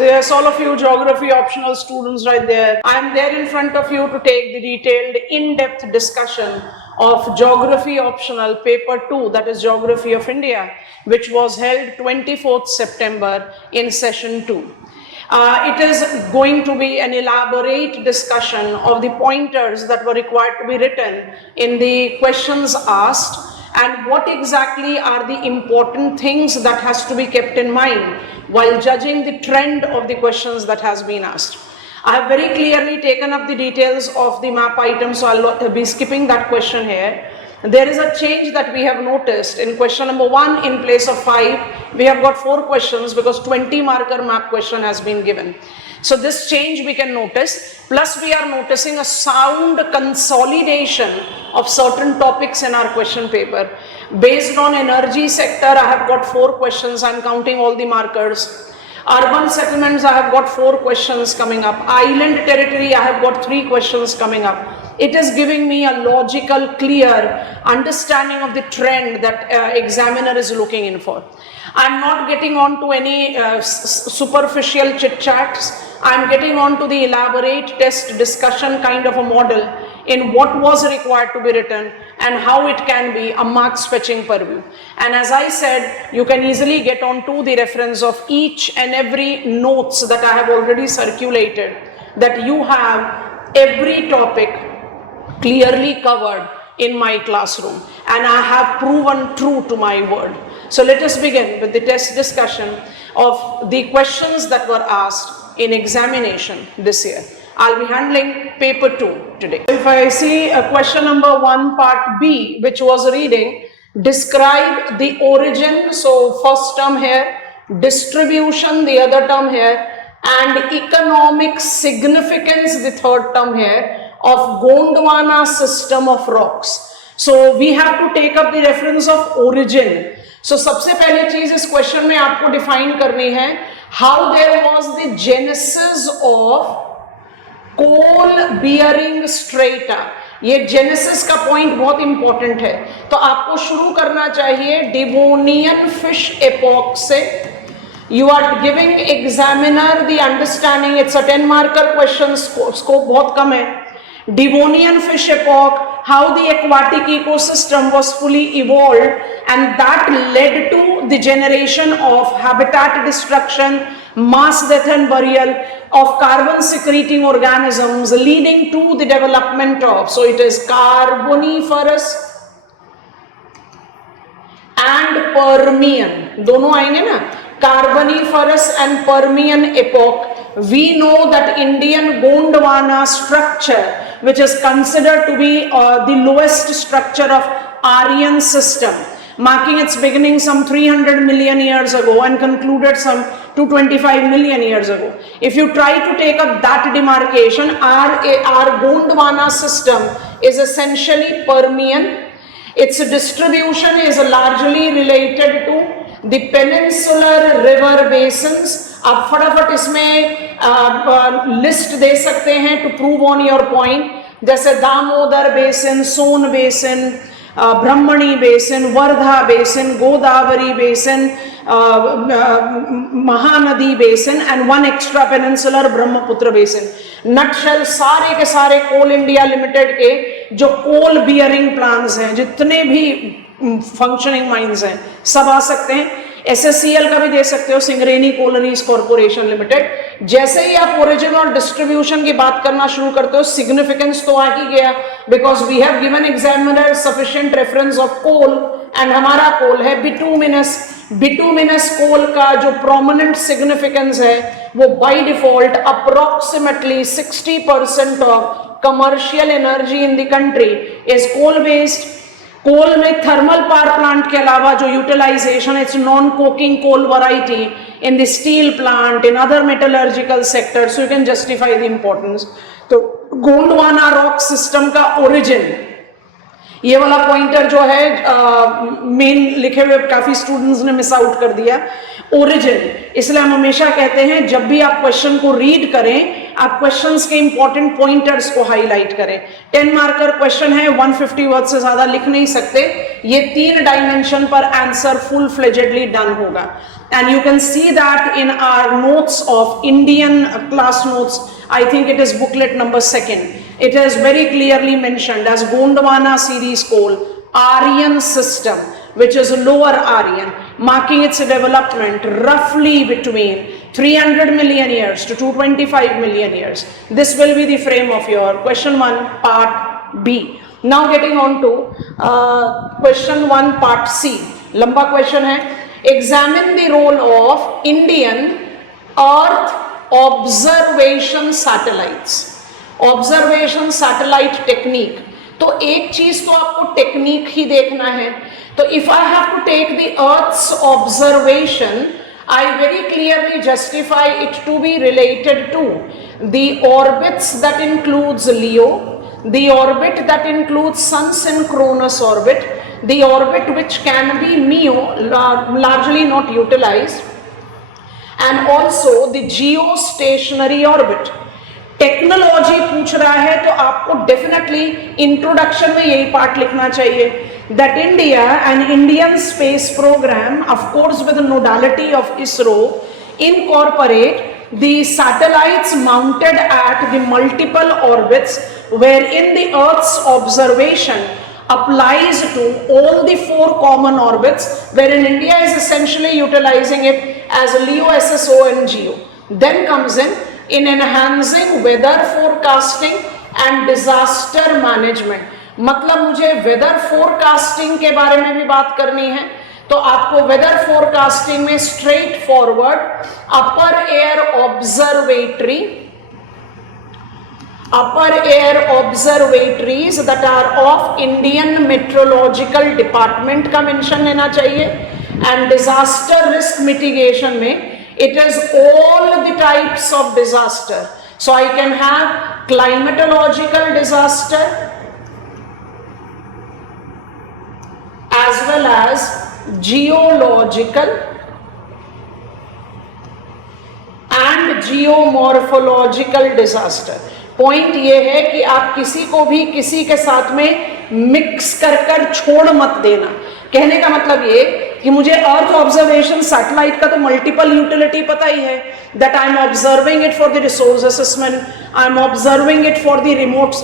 So yes, all of you geography optional students right there. I am there in front of you to take the detailed in-depth discussion of geography optional paper 2, that is Geography of India, which was held 24th September in session 2. It is going to be an elaborate discussion of the pointers that were required to be written in the questions asked and what exactly are the important things that has to be kept in mind while judging the trend of the questions that has been asked. I have very clearly taken up the details of the map item, so I'll be skipping that question here. There is a change that we have noticed in question number 1. In place of 5, we have got 4 questions because 20 marker map question has been given. So this change we can notice, plus we are noticing a sound consolidation of certain topics in our question paper. Based on energy sector, I have got 4 questions, I am counting all the markers. Urban settlements, I have got 4 questions coming up. Island territory, I have got 3 questions coming up. It is giving me a logical, clear understanding of the trend that examiner is looking in for. I'm not getting on to any superficial chit-chats. I'm getting on to the elaborate test discussion kind of a model in what was required to be written and how it can be a marks fetching purview. And as I said, you can easily get on to the reference of each and every notes that I have already circulated, that you have every topic clearly covered in my classroom, and I have proven true to my word. So let us begin with the test discussion of the questions that were asked in examination this year. I'll be handling paper 2 today. If I see a question number 1 part B, which was reading, describe the origin, so first term here, distribution, the other term here, and economic significance, the third term here, of Gondwana system of rocks. So we have to take up the reference of origin. So सबसे पहली चीज इस क्वेश्चन में आपको डिफाइन करनी है, how there was the genesis of coal bearing strata. ये जेनेसिस का पॉइंट बहुत इंपॉर्टेंट है, तो आपको शुरू करना चाहिए डिवोनियन फिश एपॉक से. You are giving examiner the understanding, it's a 10 marker question, scope बहुत कम है. Devonian fish epoch, how the aquatic ecosystem was fully evolved, and that led to the generation of habitat destruction, mass death and burial of carbon secreting organisms, leading to the development of, so it is Carboniferous and Permian, दोनों आएंगे ना, Carboniferous and Permian epoch. We know that Indian Gondwana structure, which is considered to be the lowest structure of Aryan system, marking its beginning some 300 million years ago and concluded some 225 million years ago. If you try to take up that demarcation, our Gondwana system is essentially Permian. Its distribution is largely related to the peninsular river basins. आप फटाफट इसमें लिस्ट दे सकते हैं to prove on your point, जैसे Damodar basin, Son basin, Brahmani basin, Wardha basin, Godavari basin, Mahanadi basin and 1 extra peninsular Brahmaputra basin. Nutshell सारे के सारे कोल इंडिया लिमिटेड के जो कोल बियरिंग प्लांट्स हैं, जितने भी फंक्शनिंग माइंस हैं, सब आ सकते हैं. SSCL का भी दे सकते हो, सिंगरेनी कोलोनीज कॉर्पोरेशन लिमिटेड. जैसे ही आप ओरिजिन और डिस्ट्रीब्यूशन की बात करना शुरू करते हो, सिग्निफिकेंस तो आ ही गया, because we have given examiner sufficient reference of coal, and हमारा कोल है बिटूमिनस. बिटूमिनस कोल का जो प्रोमिनेंट सिग्निफिकेंस है वो by default approximately 60% of commercial energy in the country is coal based. Coal में थर्मल पावर प्लांट के अलावा जो utilisation, its non coking coal variety in the steel plant, in other metallurgical sector, so you can justify the importance. तो Gondwana rock system का origin, ये वाला पॉइंटर जो है मेन लिखे हुए काफी स्टूडेंट्स ने मिस आउट कर दिया. ओरिजिन, इसलिए हम हमेशा कहते हैं जब भी आप क्वेश्चन को रीड करें, आप क्वेश्चंस के इंपॉर्टेंट पॉइंटर्स को हाईलाइट करें. 10 मार्कर क्वेश्चन है, 150 वर्ड से ज्यादा लिख नहीं सकते. ये 3 डायमेंशन पर आंसर फुल फ्लेजेडली डन होगा. And you can see that in our notes of Indian class notes. I think it is booklet number 2nd. It is very clearly mentioned as Gondwana series coal, Aryan system, which is lower Aryan, marking its development roughly between 300 million years to 225 million years. This will be the frame of your question 1 part B. Now getting on to question 1 part C. Lamba question hai. Examine the role of Indian Earth observation satellites. Observation satellite technique, तो एक चीज तो आपको टेक्निक ही देखना है. तो if I have to take the earth's observation, I very clearly justify it to be related to the orbits that includes Leo, the orbit that includes sun synchronous orbit, the orbit which can be MEO, largely not utilized, and also the geostationary orbit. Technology पूछ रहा है तो आपको definitely introduction में यही part लिखना चाहिए, that India and Indian space programme, of course with nodality of ISRO, incorporate the satellites mounted at the multiple orbits wherein the Earth's observation applies to all the 4 common orbits, wherein India is essentially utilizing it as LEO, SSO and GEO. Then comes in enhancing weather forecasting and disaster management. मतलब मुझे weather forecasting के बारे में भी बात करनी है, तो आपको वेदर फोरकास्टिंग में straightforward upper air observatories that are of Indian meteorological department का मेंशन लेना चाहिए. एंड डिजास्टर रिस्क मिटिगेशन में it is all the types of disaster. So I can have climatological disaster as well as geological and geomorphological disaster. Point ये है कि आप किसी को भी किसी के साथ में मिक्स कर छोड़ मत देना. कहने का मतलब ये कि मुझे अर्थ ऑब्जर्वेशन सैटेलाइट का तो मल्टीपल यूटिलिटी पता ही है, that I am observing it for the resource assessment, I am observing it for the remote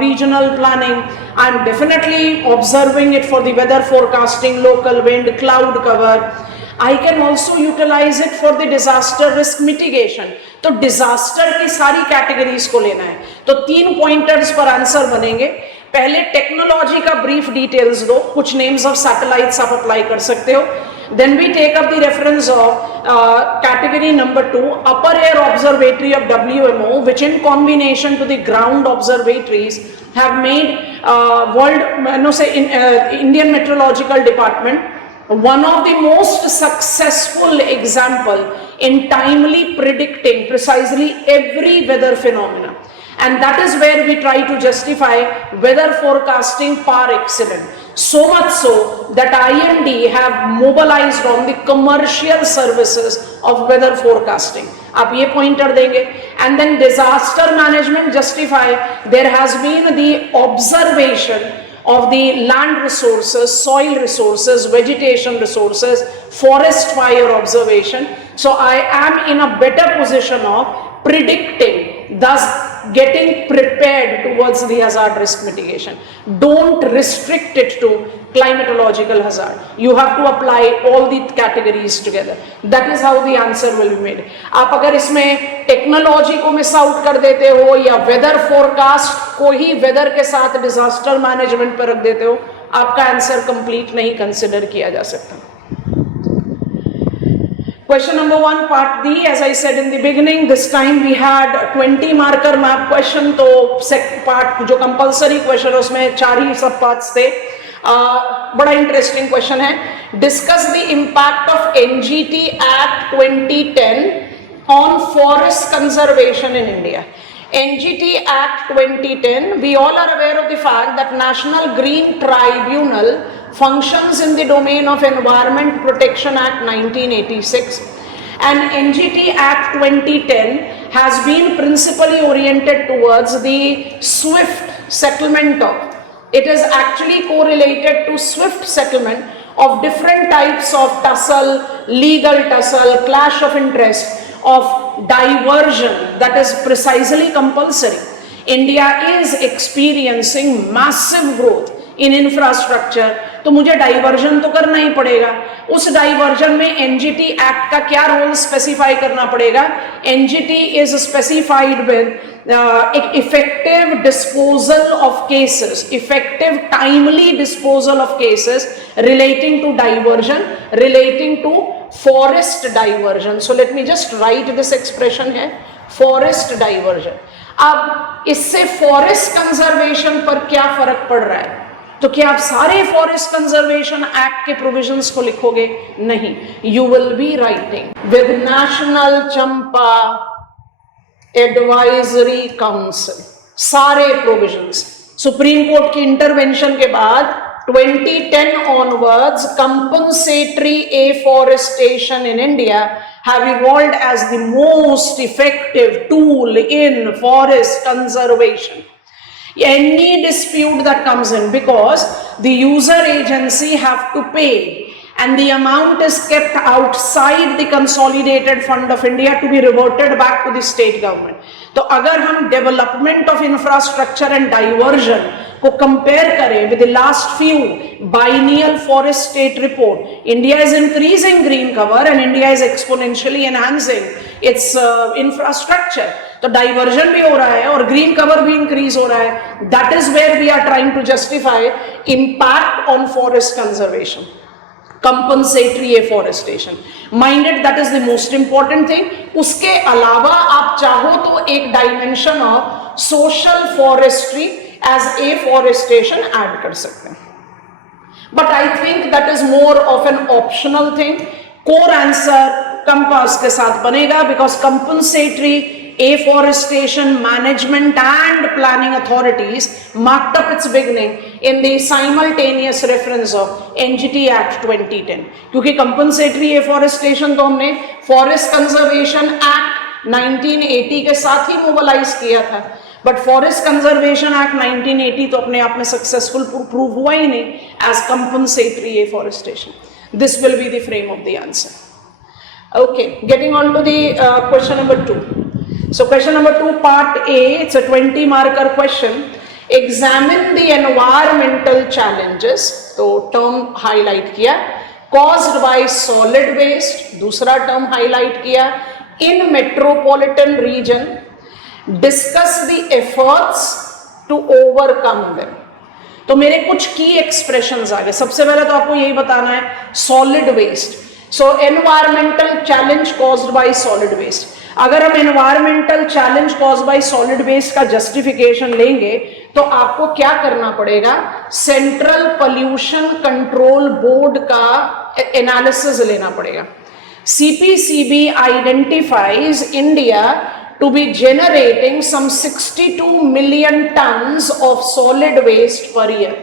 regional planning, I am definitely observing it for the weather forecasting, local wind, cloud cover. I can also utilize it for the disaster risk mitigation. तो डिजास्टर की सारी कैटेगरीज को लेना है. तो 3 पॉइंटर्स पर आंसर बनेंगे. पहले टेक्नोलॉजी का ब्रीफ डिटेल्स दो, कुछ नेम्स ऑफ सैटेलाइट्स आप अप्लाई कर सकते हो. Then we take up the reference of category number 2, upper air observatory of WMO, which in combination to the ground observatories have made Indian Meteorological Department one of the most successful example in timely predicting precisely every weather phenomena. And that is where we try to justify weather forecasting par excellence. So much so that IMD have mobilized on the commercial services of weather forecasting. आप ये pointer देंगे. And then disaster management justify there has been the observation of the land resources, soil resources, vegetation resources, forest fire observation. So I am in a better position of predicting, thus getting prepared towards the hazard risk mitigation. Don't restrict it to climatological hazard. You have to apply all the categories together. That is how the answer will be made. आप अगर इसमें टेक्नोलॉजी को miss out कर देते हो या weather forecast को ही वेदर के साथ डिजास्टर मैनेजमेंट पर रख देते हो, आपका आंसर कंप्लीट नहीं कंसिडर किया जा सकता. Question number 1 part D, as I said in the beginning, this time we had 20 marker map question. तो part जो compulsory question है उसमें 4 ही सब parts थे. बड़ा इंटरेस्टिंग क्वेश्चन है. Discuss the impact of NGT Act 2010 on forest conservation in India. NGT Act 2010, we all are aware of the fact that National Green Tribunal functions in the domain of Environment Protection Act 1986, and NGT Act 2010 has been principally oriented towards the swift settlement of, it is actually correlated to swift settlement of different types of tussle, legal tussle, clash of interest, of diversion that is precisely compulsory. India is experiencing massive growth in infrastructure, तो मुझे डाइवर्जन तो करना ही पड़ेगा. उस डाइवर्जन में NGT act का क्या role specify करना पड़ेगा? NGT is specified with effective disposal of cases, effective timely disposal of cases relating to diversion, relating to forest diversion. So let me just write this expression here, forest diversion. अब इससे forest conservation पर क्या फर्क पड़ रहा है? तो क्या आप सारे फॉरेस्ट कंजर्वेशन एक्ट के प्रोविजंस को लिखोगे? नहीं. You will be writing with national Champa advisory council, सारे प्रोविजंस. सुप्रीम कोर्ट की इंटरवेंशन के बाद 2010 onwards, compensatory afforestation in India have evolved as the most effective tool in forest conservation. Any dispute that comes in, because the user agency have to pay and the amount is kept outside the consolidated fund of India to be reverted back to the state government. तो अगर हम development of infrastructure and diversion को compare करें with the last few biennial forest state report, India is increasing green cover and India is exponentially enhancing its infrastructure. तो डाइवर्जन भी हो रहा है और ग्रीन कवर भी इंक्रीज हो रहा है. That is where we are trying to justify impact on forest conservation, compensatory afforestation. Mind it that is the most important thing. उसके अलावा आप चाहो तो एक dimension of social forestry as afforestation add कर सकते हैं, but I think that is more of an optional thing. Core answer compass के साथ बनेगा, because compensatory afforestation management and planning authorities marked up its beginning in the simultaneous reference of NGT Act 2010. क्योंकि compensatory afforestation तो हमने Forest Conservation Act 1980 के साथ ही mobilize किया था, but Forest Conservation Act 1980 तो अपने आप में successful prove हुआ ही नहीं as compensatory afforestation. This will be the frame of the answer. Okay, getting on to the question number 2. So question number 2, part A, it's a 20 marker question. Examine the environmental challenges, तो term highlight किया, caused by solid waste, दूसरा term highlight किया, in metropolitan region, discuss the efforts to overcome them. तो मेरे कुछ key expressions आ गए. सबसे पहले तो आपको यही बताना है solid waste. So environmental challenge caused by solid waste. अगर हम environmental challenge caused by solid waste का जस्टिफिकेशन लेंगे तो आपको क्या करना पड़ेगा? सेंट्रल पोल्यूशन कंट्रोल बोर्ड का एनालिसिस लेना पड़ेगा. CPCB identifies India to be generating some 62 million tonnes of solid waste per year,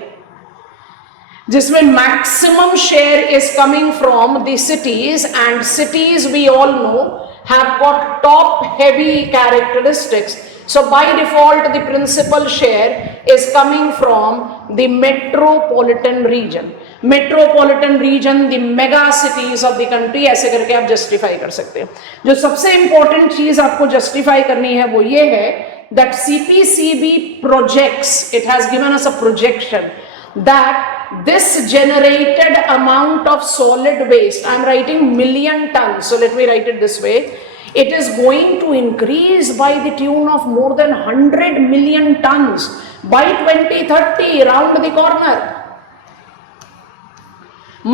जिसमें maximum share is coming from the cities, and cities we all know have got top heavy characteristics. So by default the principal share is coming from the metropolitan region. Metropolitan region, the mega cities of the country, ऐसे करके आप justify कर सकते हैं. जो सबसे important चीज आपको justify करनी है वो ये है that CPCB projects, it has given us a projection that this generated amount of solid waste, I am writing million tons, so let me write it this way, it is going to increase by the tune of more than 100 million tons by 2030, round the corner.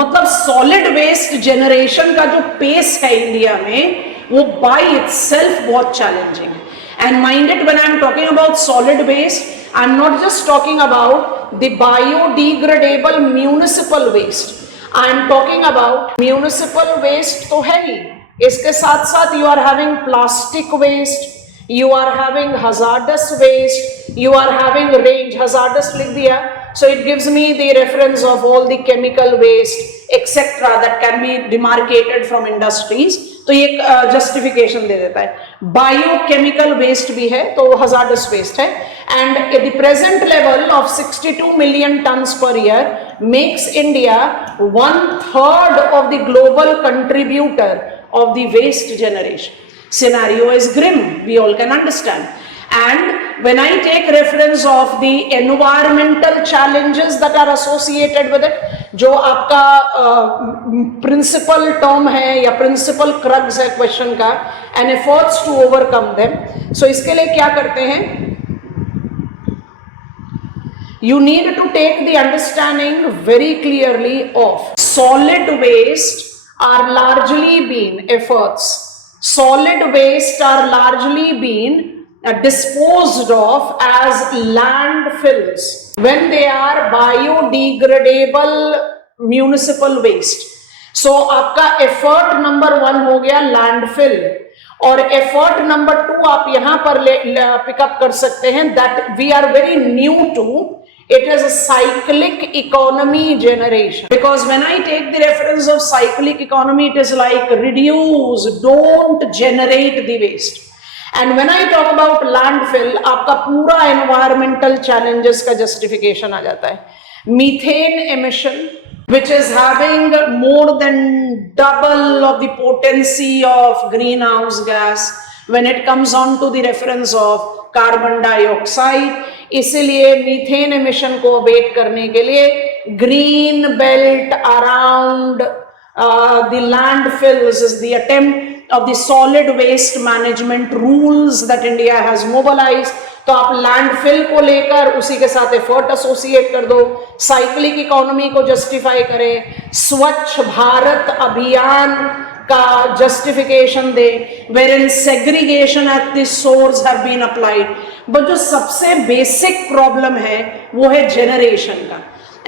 मतलब solid waste generation का जो pace है India में वो by itself बहुत challenging है. And mind it when I am talking about solid waste, I am not just talking about the biodegradable municipal waste. I am talking about municipal waste तो है ही, इसके साथ साथ you are having plastic waste, you are having hazardous waste, you are having range, hazardous लिख दिया, so it gives me the reference of all the chemical waste etc that can be demarcated from industries. तो ये जस्टिफिकेशन दे देता है. Biochemical waste भी है तो hazardous waste है. And at the present level of 62 million turns per year, makes India 1/3 of the global contributor of the waste generation. Scenario is grim, we all can understand. And when I take reference of the environmental challenges that are associated with it, जो आपका principal term है या principal crux है question का, and efforts to overcome them. So इसके लिए क्या करते हैं? You need to take the understanding very clearly of solid waste are largely been efforts. Solid waste are largely been disposed of as landfills when they are biodegradable municipal waste. So आपका effort number 1 हो गया landfill, और effort number 2 आप यहां पर पिकअप कर सकते हैं that we are very new to. It is a cyclic economy generation, because when I take the reference of cyclic economy, it is like reduce, don't generate the waste. And when I talk about landfill, आपका पूरा environmental challenges का justification आ जाता है. Methane emission, which is having more than double of the potency of greenhouse gas when it comes on to the reference of carbon dioxide. इसीलिए methane emission को abate करने के लिए green belt around the landfills is the attempt of the solid waste management rules that India has mobilised. तो आप लैंडफिल को लेकर उसी के साथ एफर्ट एसोसिएट कर दो, साइक्लिक इकोनॉमी को जस्टिफाई करें, स्वच्छ भारत अभियान का जस्टिफिकेशन दे, wherein segregation at the source have been applied. But जो सबसे बेसिक प्रॉब्लम है वो है जनरेशन का,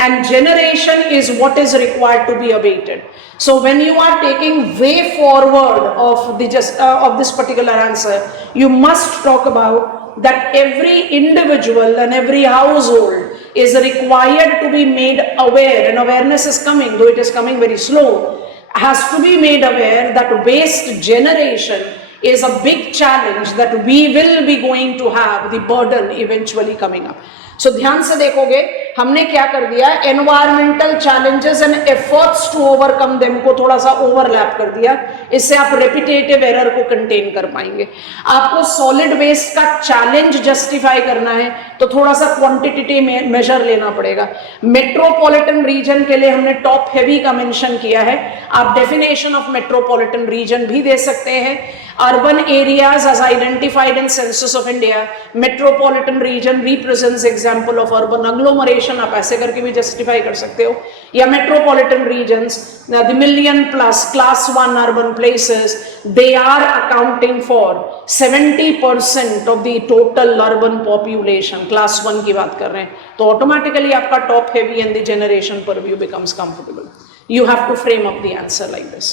and generation is what is required to be abated. So when you are taking way forward of this particular answer, you must talk about that every individual and every household is required to be made aware, and awareness is coming, though it is coming very slow, has to be made aware that waste generation is a big challenge that we will be going to have the burden eventually coming up. So ध्यान से देखोगे हमने क्या कर दिया, environmental challenges and efforts to overcome them को थोड़ा सा ओवरलैप कर दिया. इससे आप रेपिटेटिव एरर को कंटेन कर पाएंगे. आपको सॉलिड वेस्ट का चैलेंज जस्टिफाई करना है तो थोड़ा सा क्वांटिटेटिव मेजर लेना पड़ेगा. मेट्रोपॉलिटन रीजन के लिए हमने टॉप हेवी का मेंशन किया है. आप डेफिनेशन ऑफ मेट्रोपॉलिटन रीजन भी दे सकते हैं. Urban areas as identified in census of India, metropolitan region represents example of urban agglomeration. आप ऐसे करके भी justify कर सकते हो. या metropolitan regions, the million plus class 1 urban places, they are accounting for 70% of the total urban population. class 1 की बात कर रहे हैं तो automatically आपका top heavy and the generation purview becomes comfortable. You have to frame up the answer like this.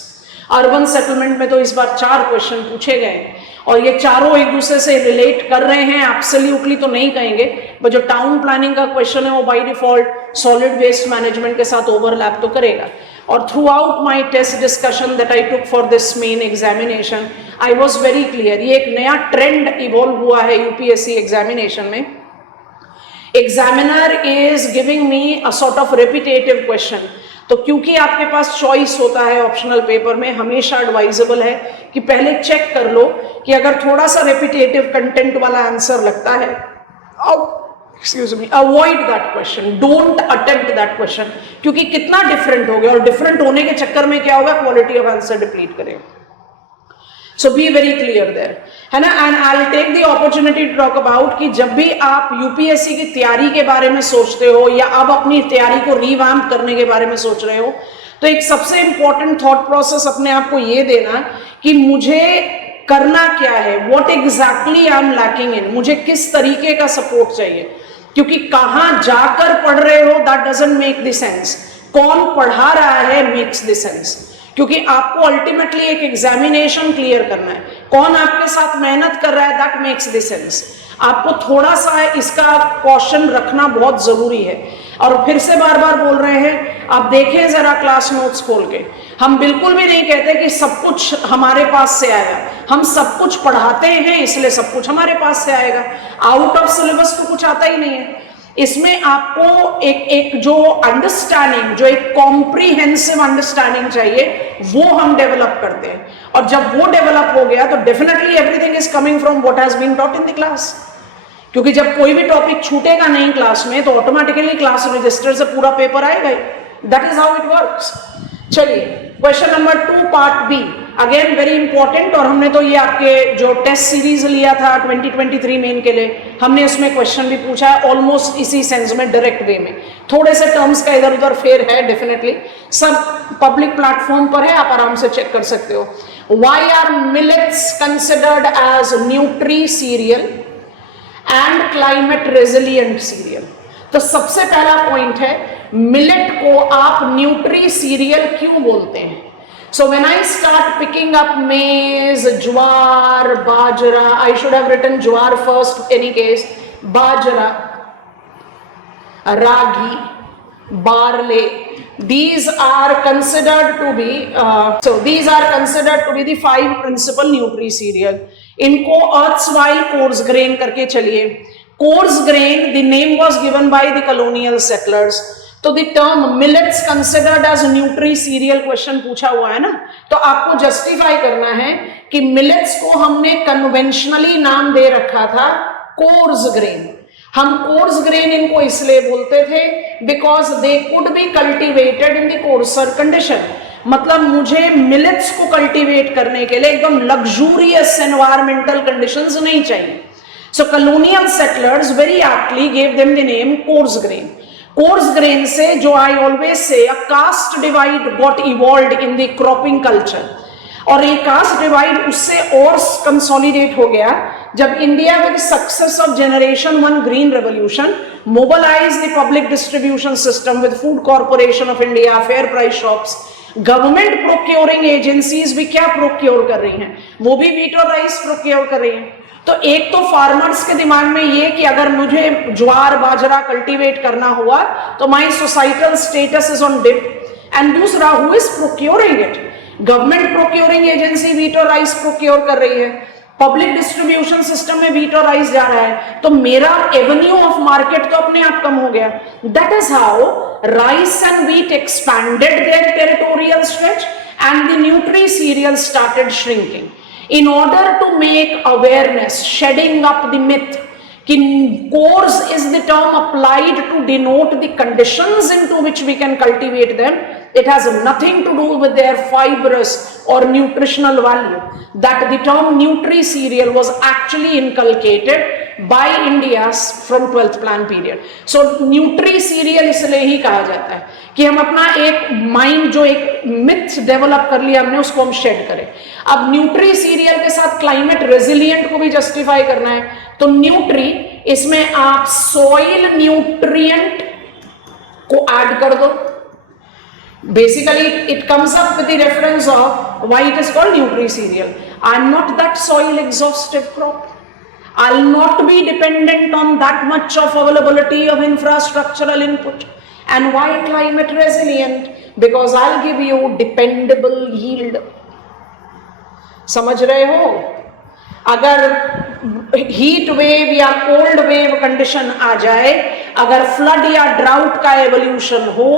Urban settlement में तो इस बार 4 क्वेश्चन पूछे गए और ये चारों एक दूसरे से रिलेट कर रहे हैं. एब्सोल्युटली तो नहीं कहेंगे, बट जो टाउन प्लानिंग का क्वेश्चन है वो by default solid waste management के साथ ओवरलैप तो करेगा. और throughout my test discussion that I took for this main examination, I was very clear. ये एक नया ट्रेंड इवॉल्व हुआ है यूपीएससी एग्जामिनेशन में. Examiner is giving me a sort of repetitive question. तो क्योंकि आपके पास चॉइस होता है ऑप्शनल पेपर में, हमेशा एडवाइजेबल है कि पहले चेक कर लो कि अगर थोड़ा सा रेपिटेटिव कंटेंट वाला आंसर लगता है, excuse me, avoid that question, don't attempt that question, क्योंकि कितना डिफरेंट हो गया और डिफरेंट होने के चक्कर में क्या होगा, क्वालिटी ऑफ आंसर डिप्लीट करेगा. So be very clear there, है ना. And I'll take the opportunity to talk about कि जब भी आप यूपीएससी की तैयारी के बारे में सोचते हो या अब अपनी तैयारी को रिवैम्प करने के बारे में सोच रहे हो, तो एक सबसे इंपॉर्टेंट थॉट प्रोसेस अपने आप को ये देना कि मुझे करना क्या है, what exactly I am lacking in, मुझे किस तरीके का सपोर्ट चाहिए. क्योंकि कहाँ जाकर पढ़ रहे हो that doesn't make the sense, कौन पढ़ा रहा है मेक्स द सेंस. क्योंकि आपको अल्टीमेटली एक एग्जामिनेशन क्लियर करना है, कौन आपके साथ मेहनत कर रहा है दैट मेक्स द सेंस. आपको थोड़ा सा इसका कॉशन रखना बहुत जरूरी है. और फिर से बार बार बोल रहे हैं, आप देखें जरा क्लास नोट्स खोल के, हम बिल्कुल भी नहीं कहते कि सब कुछ हमारे पास से आएगा. हम सब कुछ पढ़ाते हैं इसलिए सब कुछ हमारे पास से आएगा. आउट ऑफ सिलेबस तो कुछ आता ही नहीं है. इसमें आपको एक जो अंडरस्टैंडिंग, जो एक कॉम्प्रिहेंसिव अंडरस्टैंडिंग चाहिए, वो हम डेवलप करते हैं। और जब वो डेवलप हो गया तो definitely everything is coming from what has been taught in the class. क्योंकि जब कोई भी टॉपिक छूटेगा नहीं क्लास में तो ऑटोमेटिकली क्लास रजिस्टर से पूरा पेपर आएगा ही। That is how it works. चलिए question number 2 part B, again very important. और हमने तो ये आपके जो टेस्ट सीरीज लिया था 2023 मेन के लिए, हमने उसमें क्वेश्चन भी पूछा है ऑलमोस्ट इसी सेंस में, डायरेक्ट वे में। थोड़े से टर्म्स का इधर उधर फेर है डेफिनेटली, सब पब्लिक प्लेटफॉर्म पर है, आप आराम से चेक कर सकते हो। Why are millets considered as nutri cereal and climate resilient cereal? तो सबसे पहला पॉइंट है, मिलेट को आप न्यूट्री सीरियल क्यों बोलते हैं? So when I start picking up maize, jowar, bajra, I should have written jowar first any case, bajra, ragi, barley, these are considered to be these are considered to be the 5 principal nutri cereal. इनको erstwhile coarse grain करके चलिए। coarse grain, the name was given by the colonial settlers. तो the term millets considered as nutri cereal question पूछा हुआ है ना, तो आपको जस्टिफाई करना है कि मिलेट्स को हमने कन्वेंशनली नाम दे रखा था कोर्स ग्रेन। हम कोर्स ग्रेन इनको इसलिए बोलते थे because they could be cultivated in the courser condition. मतलब मुझे मिलेट्स को कल्टीवेट करने के लिए एकदम लग्जूरियस एनवायरमेंटल कंडीशंस नहीं चाहिए। So colonial settlers very aptly gave them the name coarse grain. Coarse grain से, जो I always say, a caste divide got evolved in the cropping culture, और ये कास्ट डिवाइड उससे और कंसोलिडेट हो गया जब India with success of generation 1 green revolution mobilise the public distribution system with food corporation of India, fair price shops, government procuring agencies भी क्या प्रोक्योर कर रही हैं, वो भी व्हीट और राइस प्रोक्योर कर रही हैं। तो एक तो फार्मर्स के दिमाग में ये कि अगर मुझे ज्वार बाजरा कल्टीवेट करना हुआ तो my societal status is on dip, and दूसरा who is procuring it? Government procuring agency wheat और राइस प्रोक्योर कर रही है, पब्लिक डिस्ट्रीब्यूशन सिस्टम में व्हीट और राइस जा रहा है, तो मेरा एवेन्यू ऑफ मार्केट तो अपने आप कम हो गया। That is how rice and wheat expanded their territorial stretch and the nutri cereal started shrinking. In order to make awareness, shedding up the myth कि coarse is the term applied to denote the conditions into which we can cultivate them, it has nothing to do with their fibrous or nutritional value. That the term nutri cereal was actually inculcated by India from 12th plan period. So nutri cereal इसलिए ही कहा जाता है कि हम अपना एक माइंड, जो एक मिथ डेवलप कर लिया हमने, उसको हम शेड करें। अब न्यूट्री सीरियल के साथ क्लाइमेट रेजिलियंट को भी जस्टिफाई करना है, तो न्यूट्री, इसमें आप सॉइल न्यूट्रिएंट को ऐड कर दो। Basically it comes up with the reference of why it is called nutri serial. I am not that soil exhaustive crop, I'll not be dependent on that much of availability of infrastructural input. And why climate resilient? Because I'll give you dependable yield. समझ रहे हो? अगर heat wave या cold wave condition आ जाए, अगर flood या drought का एवोल्यूशन हो,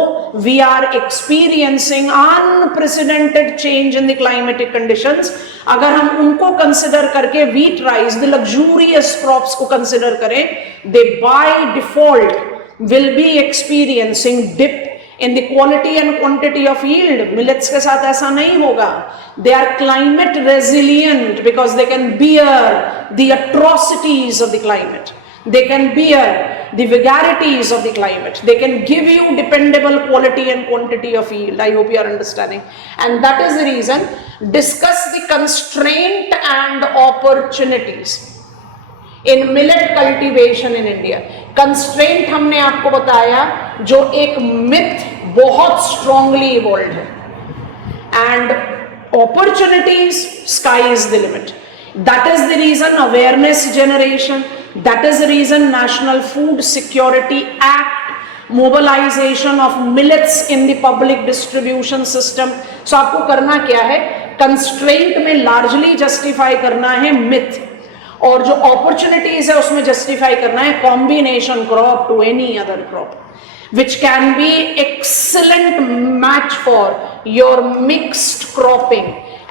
we are experiencing unprecedented change in the climatic conditions. अगर हम उनको कंसिडर करके wheat rice, the luxurious crops को कंसिडर करें, they by default will be experiencing dip in the quality and quantity of yield. Millets के साथ ऐसा नहीं होगा. They are climate resilient because they can bear the atrocities of the climate. They can bear the vagaries of the climate. They can give you dependable quality and quantity of yield. I hope you are understanding. And that is the reason, discuss the constraint and opportunities in millet cultivation in India. Constraint हमने आपको बताया, जो एक myth बहुत strongly evolved है, and opportunities, sky is the limit. That is the reason awareness generation, that is the reason National Food Security Act, mobilization of millets in the public distribution system. So आपको करना क्या है? Constraint में largely justify करना है myth, और जो अपॉर्चुनिटीज है उसमें जस्टिफाई करना है combination crop to any other crop which can be excellent match for your mixed cropping,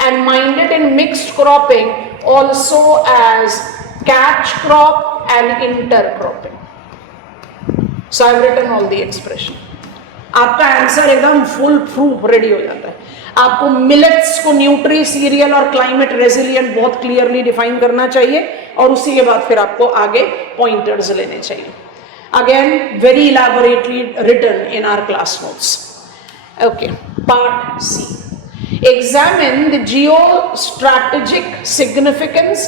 and mind it in mixed cropping also as catch crop and intercropping. So I have written all the expression. आपका आंसर एकदम full proof ready हो जाता है. आपको मिलेट्स को nutri serial और climate resilient बहुत clearly define करना चाहिए और उसी के बाद फिर आपको आगे पॉइंटर्स लेने चाहिए. Again, very elaborately written in our class notes. Okay, part C. Examine the geostrategic significance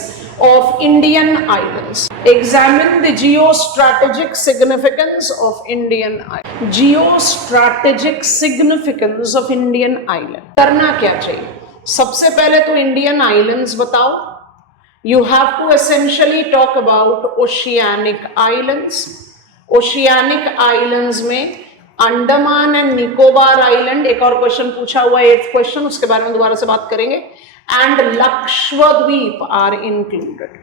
of Indian islands. Examine the geostrategic significance of Indian islands. Geostrategic significance of Indian island. करना क्या चाहिए? सबसे पहले तो Indian islands बताओ. You have to essentially talk about oceanic islands. Oceanic islands में अंडमान एंड निकोबार आइलैंड, एक और क्वेश्चन पूछा हुआ है 8th क्वेश्चन, उसके बारे में दोबारा से बात करेंगे, एंड लक्षद्वीप आर इंक्लूडेड.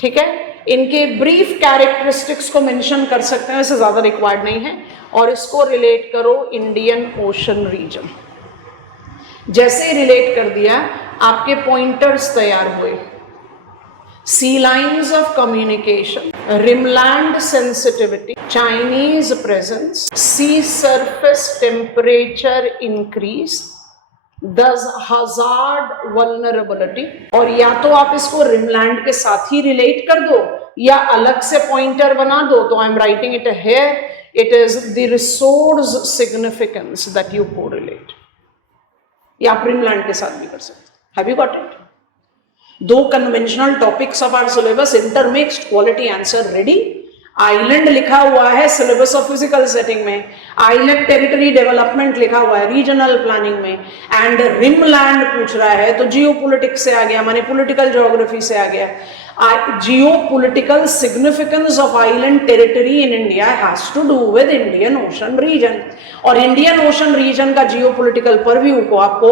ठीक है, इनके ब्रीफ कैरेक्टरिस्टिक्स को मेंशन कर सकते हैं, वैसे ज्यादा रिक्वायर्ड नहीं है, और इसको रिलेट करो इंडियन ओशन रीजन. जैसे ही रिलेट कर दिया आपके पॉइंटर्स तैयार हुए. Sea lines of communication, rimland sensitivity, Chinese presence, sea surface temperature increase, thus hazard vulnerability. और या तो आप इसको rimland के साथ ही रिलेट कर दो या अलग से पॉइंटर बना दो. तो I am writing it here, it is the resource significance that you correlate. या आप rimland के साथ भी कर सकते. Have you got it? दो conventional topics of our syllabus, intermixed, quality answer ready. Island लिखा हुआ है सिलेबस ऑफ फिजिकल सेटिंग में, आइलैंड टेरिटरी डेवलपमेंट लिखा हुआ है रीजनल प्लानिंग में, एंड रिमलैंड पूछ रहा है तो जियोपॉलिटिक्स से आ गया, माने पॉलिटिकल ज्योग्राफी से आ गया. Geopolitical significance of island territory in India has to do with Indian Ocean region. और Indian Ocean region का geopolitical purview को आपको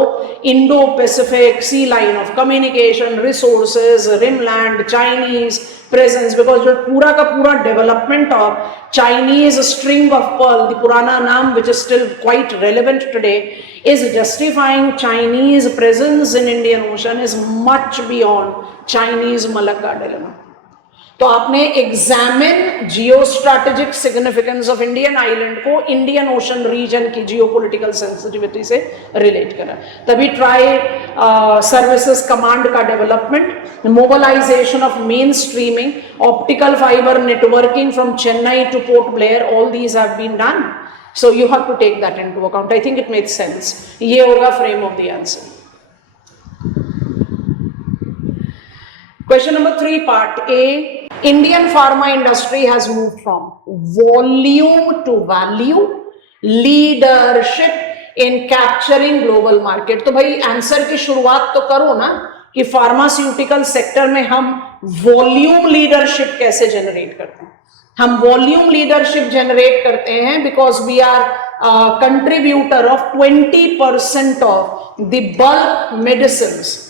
Indo-Pacific, sea line of communication, resources, rimland, Chinese presence, because जो पूरा का पूरा development of Chinese string of pearl, the पुराना नाम which is still quite relevant today, is justifying Chinese presence in Indian Ocean is much beyond Chinese Malacca dilemma. तो आपने examine geostrategic significance of Indian island को Indian ocean region की geopolitical sensitivity से relate करा. तभी tri services command का development, mobilisation of main streaming, optical fibre networking from Chennai to Port Blair, all these have been done. So you have to take that into account. I think it makes sense. ये होगा frame of the answer. Question number 3, part A. Indian pharma industry has moved from volume to value, leadership in capturing global market. तो भाई आंसर की शुरुआत तो करो ना कि फार्मास्यूटिकल सेक्टर में हम वॉल्यूम लीडरशिप कैसे जनरेट करते हैं. हम वॉल्यूम लीडरशिप जनरेट करते हैं because we are contributor of 20% of the bulk medicines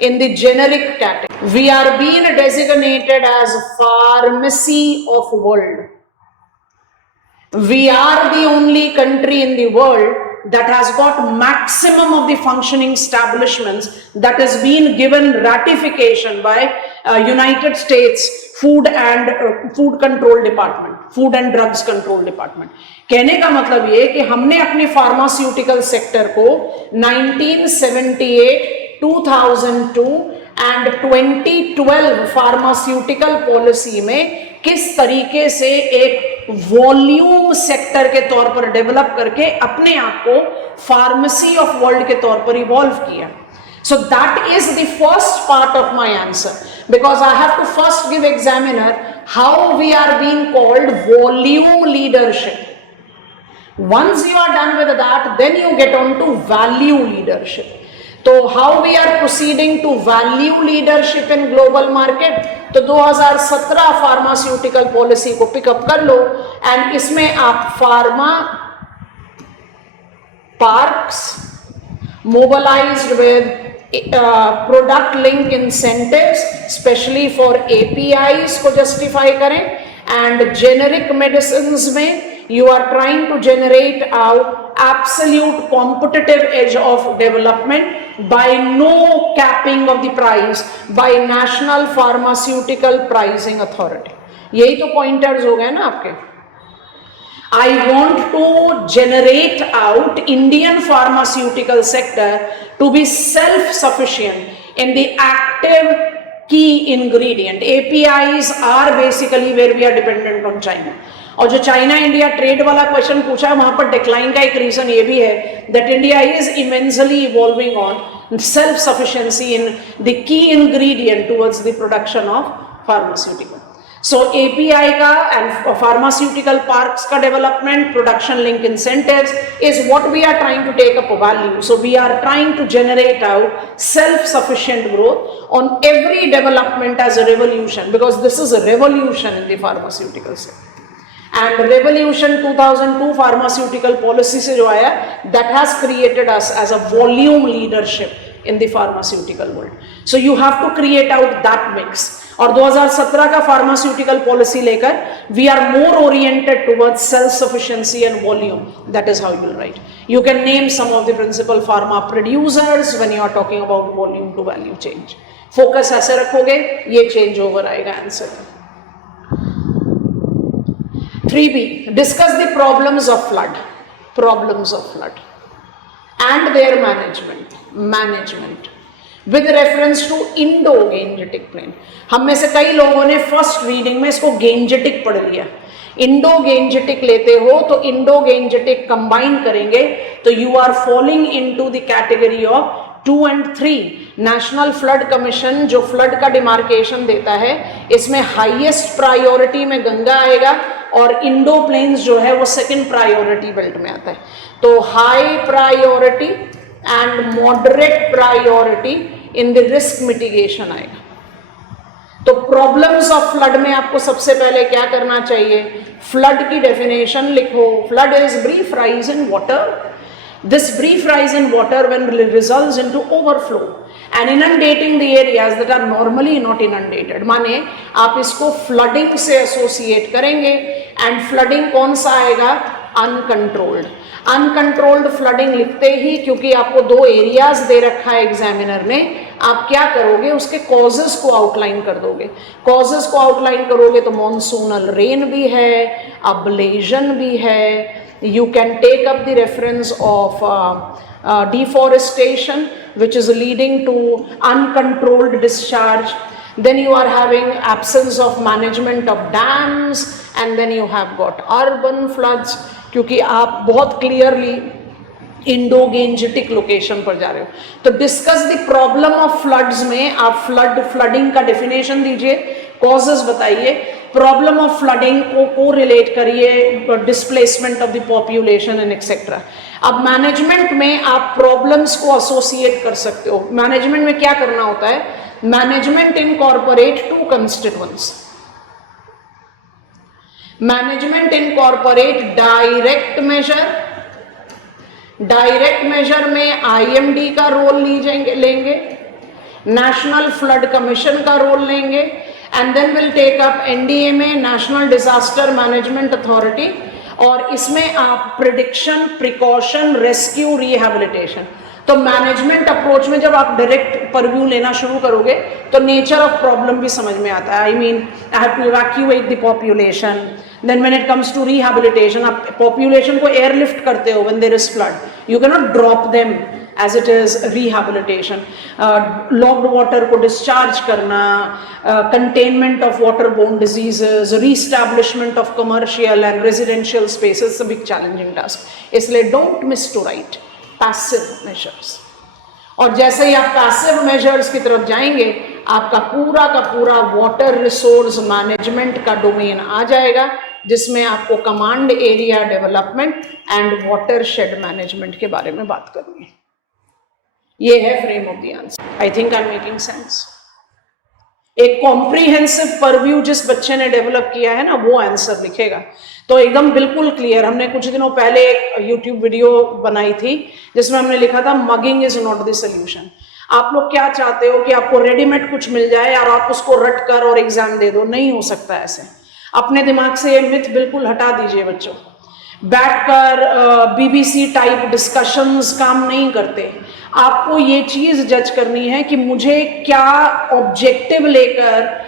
in the generic category. We are being designated as pharmacy of world. We are the only country in the world that has got maximum of the functioning establishments that has been given ratification by United States Food and Food Control Department, Food and Drugs Control Department. कहने का मतलब ये कि हमने अपने pharmaceutical sector को 1978, 2002 एंड 2012 pharmaceutical policy में किस तरीके से एक वॉल्यूम सेक्टर के तौर पर डेवलप करके अपने आप को फार्मेसी ऑफ वर्ल्ड के तौर पर इवॉल्व किया. So that is the first part of my answer, because I have to first give examiner how we are being called volume leadership. Once you are done with that, then you get on to value leadership. तो how we are proceeding to value leadership in global market, तो 2017 pharmaceutical policy को पिकअप कर लो एंड इसमें आप pharma parks mobilised with product link incentives specially for APIs को जस्टिफाई करें, and generic medicine में you are trying to generate out absolute competitive edge of development by no capping of the price by National Pharmaceutical Pricing Authority. यही तो pointers हो गए ना आपके. I want to generate out Indian pharmaceutical sector to be self-sufficient in the active key ingredient. APIs are basically where we are dependent on China. और जो China India trade वाला क्वेश्चन पूछा है, वहां पर डिक्लाइन का एक रीजन ये भी है that India is immensely evolving on self sufficiency in the key ingredient towards the production of pharmaceutical. So API का एंड फार्मास्यूटिकल पार्क्स का development, production link incentives is what we are trying to take up value. So we are trying to generate out self sufficient growth on every development as a revolution, because this is a revolution in the pharmaceutical sector. And revolution 2002 pharmaceutical policy से जो आया, that has created us as a volume leadership in the pharmaceutical world. So you have to create out that mix. और 2017 का pharmaceutical policy लेकर we are more oriented towards self-sufficiency and volume. That is how you will write. You can name some of the principal pharma producers when you are talking about volume to value change. Focus ऐसे रखोगे, ये change over आएगा answer. 3B, discuss the problems of flood and their management with reference to Indo-Gangetic plain. हम में से कई लोगों ने फर्स्ट रीडिंग में इसको गेंजेटिक पढ़ लिया. इंडो-गेंजेटिक लेते हो तो इंडो-गेंजेटिक कंबाइन करेंगे तो you are falling into the category of 2 and 3. National flood commission जो फ्लड का डिमार्केशन देता है, इसमें हाईएस्ट प्रायोरिटी में गंगा आएगा और इंडो प्लेन्स जो है वो सेकंड प्रायोरिटी बेल्ट में आता है. तो high priority and moderate priority in the risk mitigation आएगा. तो प्रॉब्लम्स ऑफ फ्लड में आपको सबसे पहले क्या करना चाहिए, फ्लड की डेफिनेशन लिखो. Flood is brief rise in water. This brief rise in water when results into overflow and inundating the areas that are normally not inundated. माने आप इसको flooding से associate करेंगे and flooding कौन सा आएगा, uncontrolled. Uncontrolled flooding लिखते ही, क्योंकि आपको 2 areas दे रखा है एग्जामिनर ने, आप क्या करोगे, उसके causes को आउटलाइन कर दोगे. causes को आउटलाइन करोगे तो मॉनसूनल रेन भी है, अब्लेजन भी है. You can take up the reference of deforestation, which is leading to uncontrolled discharge. Then you are having absence of management of dams, and then you have got urban floods, क्योंकि आप बहुत clearly Indo-Gangetic location पर जा रहे हो. तो discuss the problem of floods में आप फ्लडिंग का डेफिनेशन दीजिए, कॉजेस बताइए, प्रॉब्लम ऑफ फ्लडिंग को रिलेट करिए displacement of the population and etcetera. अब मैनेजमेंट में आप प्रॉब्लम्स को एसोसिएट कर सकते हो. मैनेजमेंट में क्या करना होता है, management incorporate 2 constituents. Management incorporate direct measure में आईएमडी का रोल लेंगे, नेशनल फ्लड कमीशन का रोल लेंगे, and then will take up NDMA, national disaster management authority. और इसमें आप प्रिडिक्शन, प्रिकॉशन, रेस्क्यू, रिहैबिलिटेशन. तो मैनेजमेंट अप्रोच में जब आप डायरेक्ट परव्यू लेना शुरू करोगे तो नेचर ऑफ प्रॉब्लम भी समझ में आता है. I mean I have to evacuate the population. Then when it comes to rehabilitation, आप पॉपुलेशन को एयरलिफ्ट करते हो when there is flood. You can not drop them as it is rehabilitation. Locked water को discharge करना, containment of waterborne diseases, re-establishment of commercial and residential spaces, a big challenging task. इसलिए don't miss to write passive measures. और जैसे ही आप passive measures की तरफ जाएंगे, आपका पूरा का पूरा water resource management का domain आ जाएगा, जिसमें आपको command area development and watershed management के बारे में बात करनी है. ये है frame of the answer. I think I am making sense. एक कॉम्प्रिहेंसिव परव्यू जिस बच्चे ने डेवलप किया है ना, वो आंसर लिखेगा तो एकदम बिल्कुल क्लियर. हमने कुछ दिनों पहले एक यूट्यूब वीडियो बनाई थी जिसमें हमने लिखा था mugging is not the solution. आप लोग क्या चाहते हो कि आपको रेडीमेड कुछ मिल जाए और आप उसको रट कर और एग्जाम दे दो? नहीं हो सकता ऐसे। अपने दिमाग से ये मिथ बिल्कुल हटा दीजिए बच्चों। बैठकर बीबीसी टाइप डिस्कशंस काम नहीं करते। आपको ये चीज जज करनी है कि मुझे क्या ऑब्जेक्टिव लेकर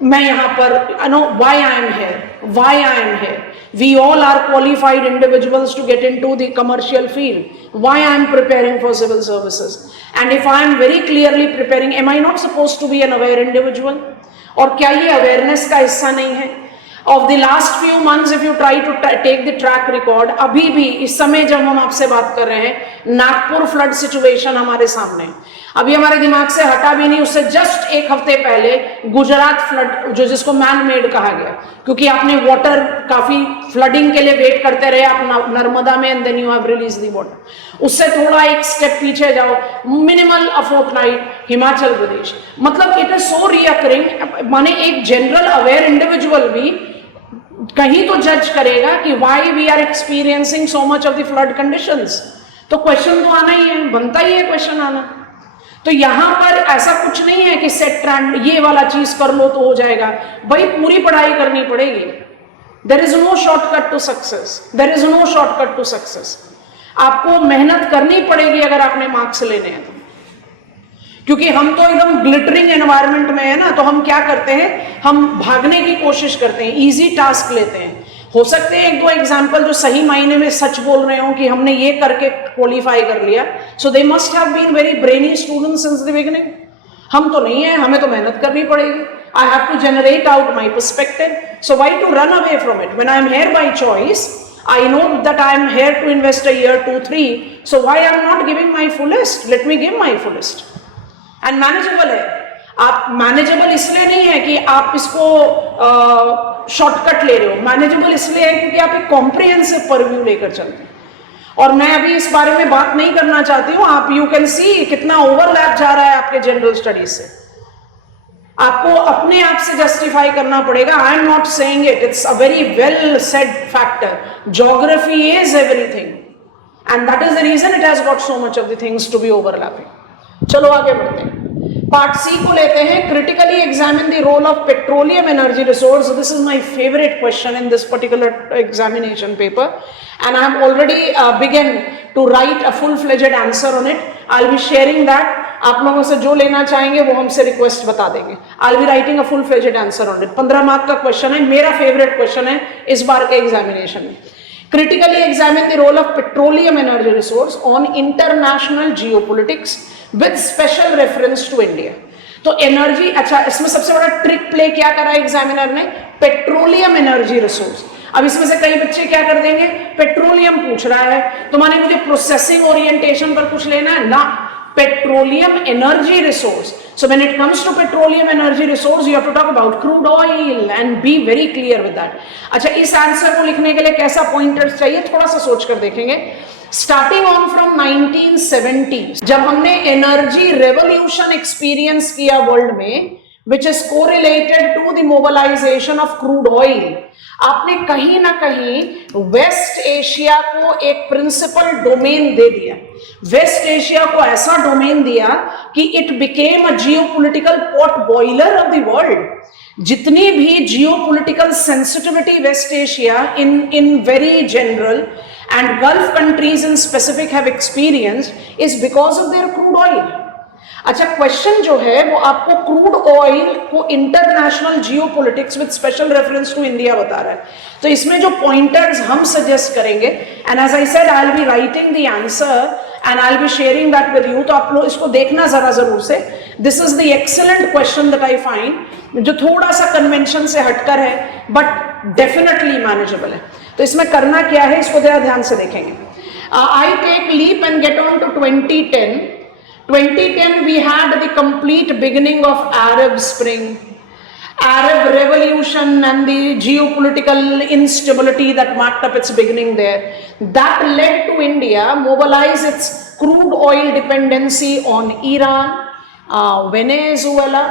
मैं यहाँ पर, know why I am here, why I am here. We all are qualified individuals to get into the commercial field. Why I am preparing for civil services? And if I am very clearly preparing, am I not suppose to be an aware individual? और क्या ये अवेयरनेस का हिस्सा नहीं है? Of the last few months, if you try to take the track record, अभी भी इस समय जब हम आपसे बात कर रहे हैं, नागपुर फ्लड सिचुएशन हमारे सामने, अभी हमारे दिमाग से हटा भी नहीं। उससे जस्ट एक हफ्ते पहले गुजरात फ्लड, जो जिसको मैन मेड कहा गया, क्योंकि आपने वाटर काफी फ्लडिंग के लिए वेट करते रहे आप नर्मदा में, and then you have release the water. उससे थोड़ा एक स्टेप पीछे जाओ, minimal a fortnight Himachal Pradesh. मतलब इट इज सो रिकरिंग। माने एक जनरल अवेयर इंडिविजुअल भी कहीं तो जज करेगा कि why we are experiencing so much of the flood conditions. तो क्वेश्चन तो आना ही है, बनता ही है क्वेश्चन आना। तो यहां पर ऐसा कुछ नहीं है कि सेट ट्रेंड ये वाला चीज कर लो तो हो जाएगा। भाई पूरी पढ़ाई करनी पड़ेगी। There is no shortcut to success, there is no shortcut to success. आपको मेहनत करनी पड़ेगी अगर आपने मार्क्स लेने हैं तो। क्योंकि हम तो एकदम ग्लिटरिंग एनवायरनमेंट में है ना, तो हम क्या करते हैं, हम भागने की कोशिश करते हैं, इजी टास्क लेते हैं। हो सकते हैं एक दो एग्जाम्पल जो सही मायने में सच बोल रहे हो कि हमने ये करके क्वालिफाई कर लिया, so they must have been very brainy student since the beginning. हम तो नहीं है, हमें तो मेहनत करनी पड़ेगी। I have to generate out my perspective, so why to run away from it when I am here by choice? I know that I am here to invest a year, 2, 3, so why I am not giving my fullest? Let me give my fullest. And manageable है। आप मैनेजेबल इसलिए नहीं है कि आप इसको शॉर्टकट ले रहे हो, मैनेजेबल इसलिए है क्योंकि आप एक कॉम्प्रिहेंसिव परव्यू लेकर चलते हैं। और मैं अभी इस बारे में बात नहीं करना चाहती हूँ। आप यू कैन सी कितना ओवरलैप जा रहा है आपके जनरल स्टडीज से। आपको अपने आप से जस्टिफाई करना पड़ेगा। I am not saying it, it's a very well said factor, geography is everything and that is the reason it has got so much of the things to be overlapping. चलो आगे बढ़ते हैं। Part C को लेते हैं, critically examine the role of petroleum energy resource. This is my favourite question in this particular examination paper and I have already begun to write a full fledged answer on it. I will be sharing that. आप लोगों से जो लेना चाहेंगे वो हमसे रिक्वेस्ट बता देंगे। आई will be writing a full fledged answer on it. 15 मार्क का क्वेश्चन है, मेरा फेवरेट क्वेश्चन है इस बार के एग्जामिनेशन में। Critically examine the role of petroleum energy resource on international geopolitics with special reference to India. तो एनर्जी, अच्छा इसमें सबसे बड़ा ट्रिक प्ले क्या करा एग्जामिनर ने? Petroleum energy resource. अब इसमें से कई बच्चे क्या कर देंगे, पेट्रोलियम पूछ रहा है तो माने मुझे प्रोसेसिंग ओरिएंटेशन पर कुछ लेना है ना, petroleum energy resource. So when it comes to petroleum energy resource, you have to talk about crude oil and be very clear with that. अच्छा, इस आंसर को लिखने के लिए कैसा पॉइंटर्स चाहिए, थोड़ा सा सोच कर देखेंगे। स्टार्टिंग ऑन फ्रॉम 1970, जब हमने एनर्जी रेवोल्यूशन एक्सपीरियंस किया वर्ल्ड में, which is correlated to the mobilization of crude oil, आपने कहीं ना कहीं वेस्ट एशिया को एक प्रिंसिपल डोमेन दे दिया। वेस्ट एशिया को ऐसा डोमेन दिया कि it became a geopolitical pot boiler of the world. जितनी भी geopolitical sensitivity West Asia in very general and Gulf countries in specific have experienced is because of their crude oil. अच्छा, question जो है वो आपको crude oil को international geopolitics with special reference to India बता रहा है। तो इसमें जो पॉइंटर्स हम सजेस्ट करेंगे, and as I said I will be writing the answer and I will be sharing that with you, तो आप लोग इसको देखना जरा जरूर से। This is the excellent question that I find, जो थोड़ा सा कन्वेंशन से हटकर है बट डेफिनेटली मैनेजेबल है। तो इसमें करना क्या है, इसको जरा ध्यान से देखेंगे। I take leap and get on to 2010. 2010 we had the complete beginning of Arab Spring, Arab Revolution and the geopolitical instability that marked up its beginning there. That led to India mobilize its crude oil dependency on Iran, Venezuela.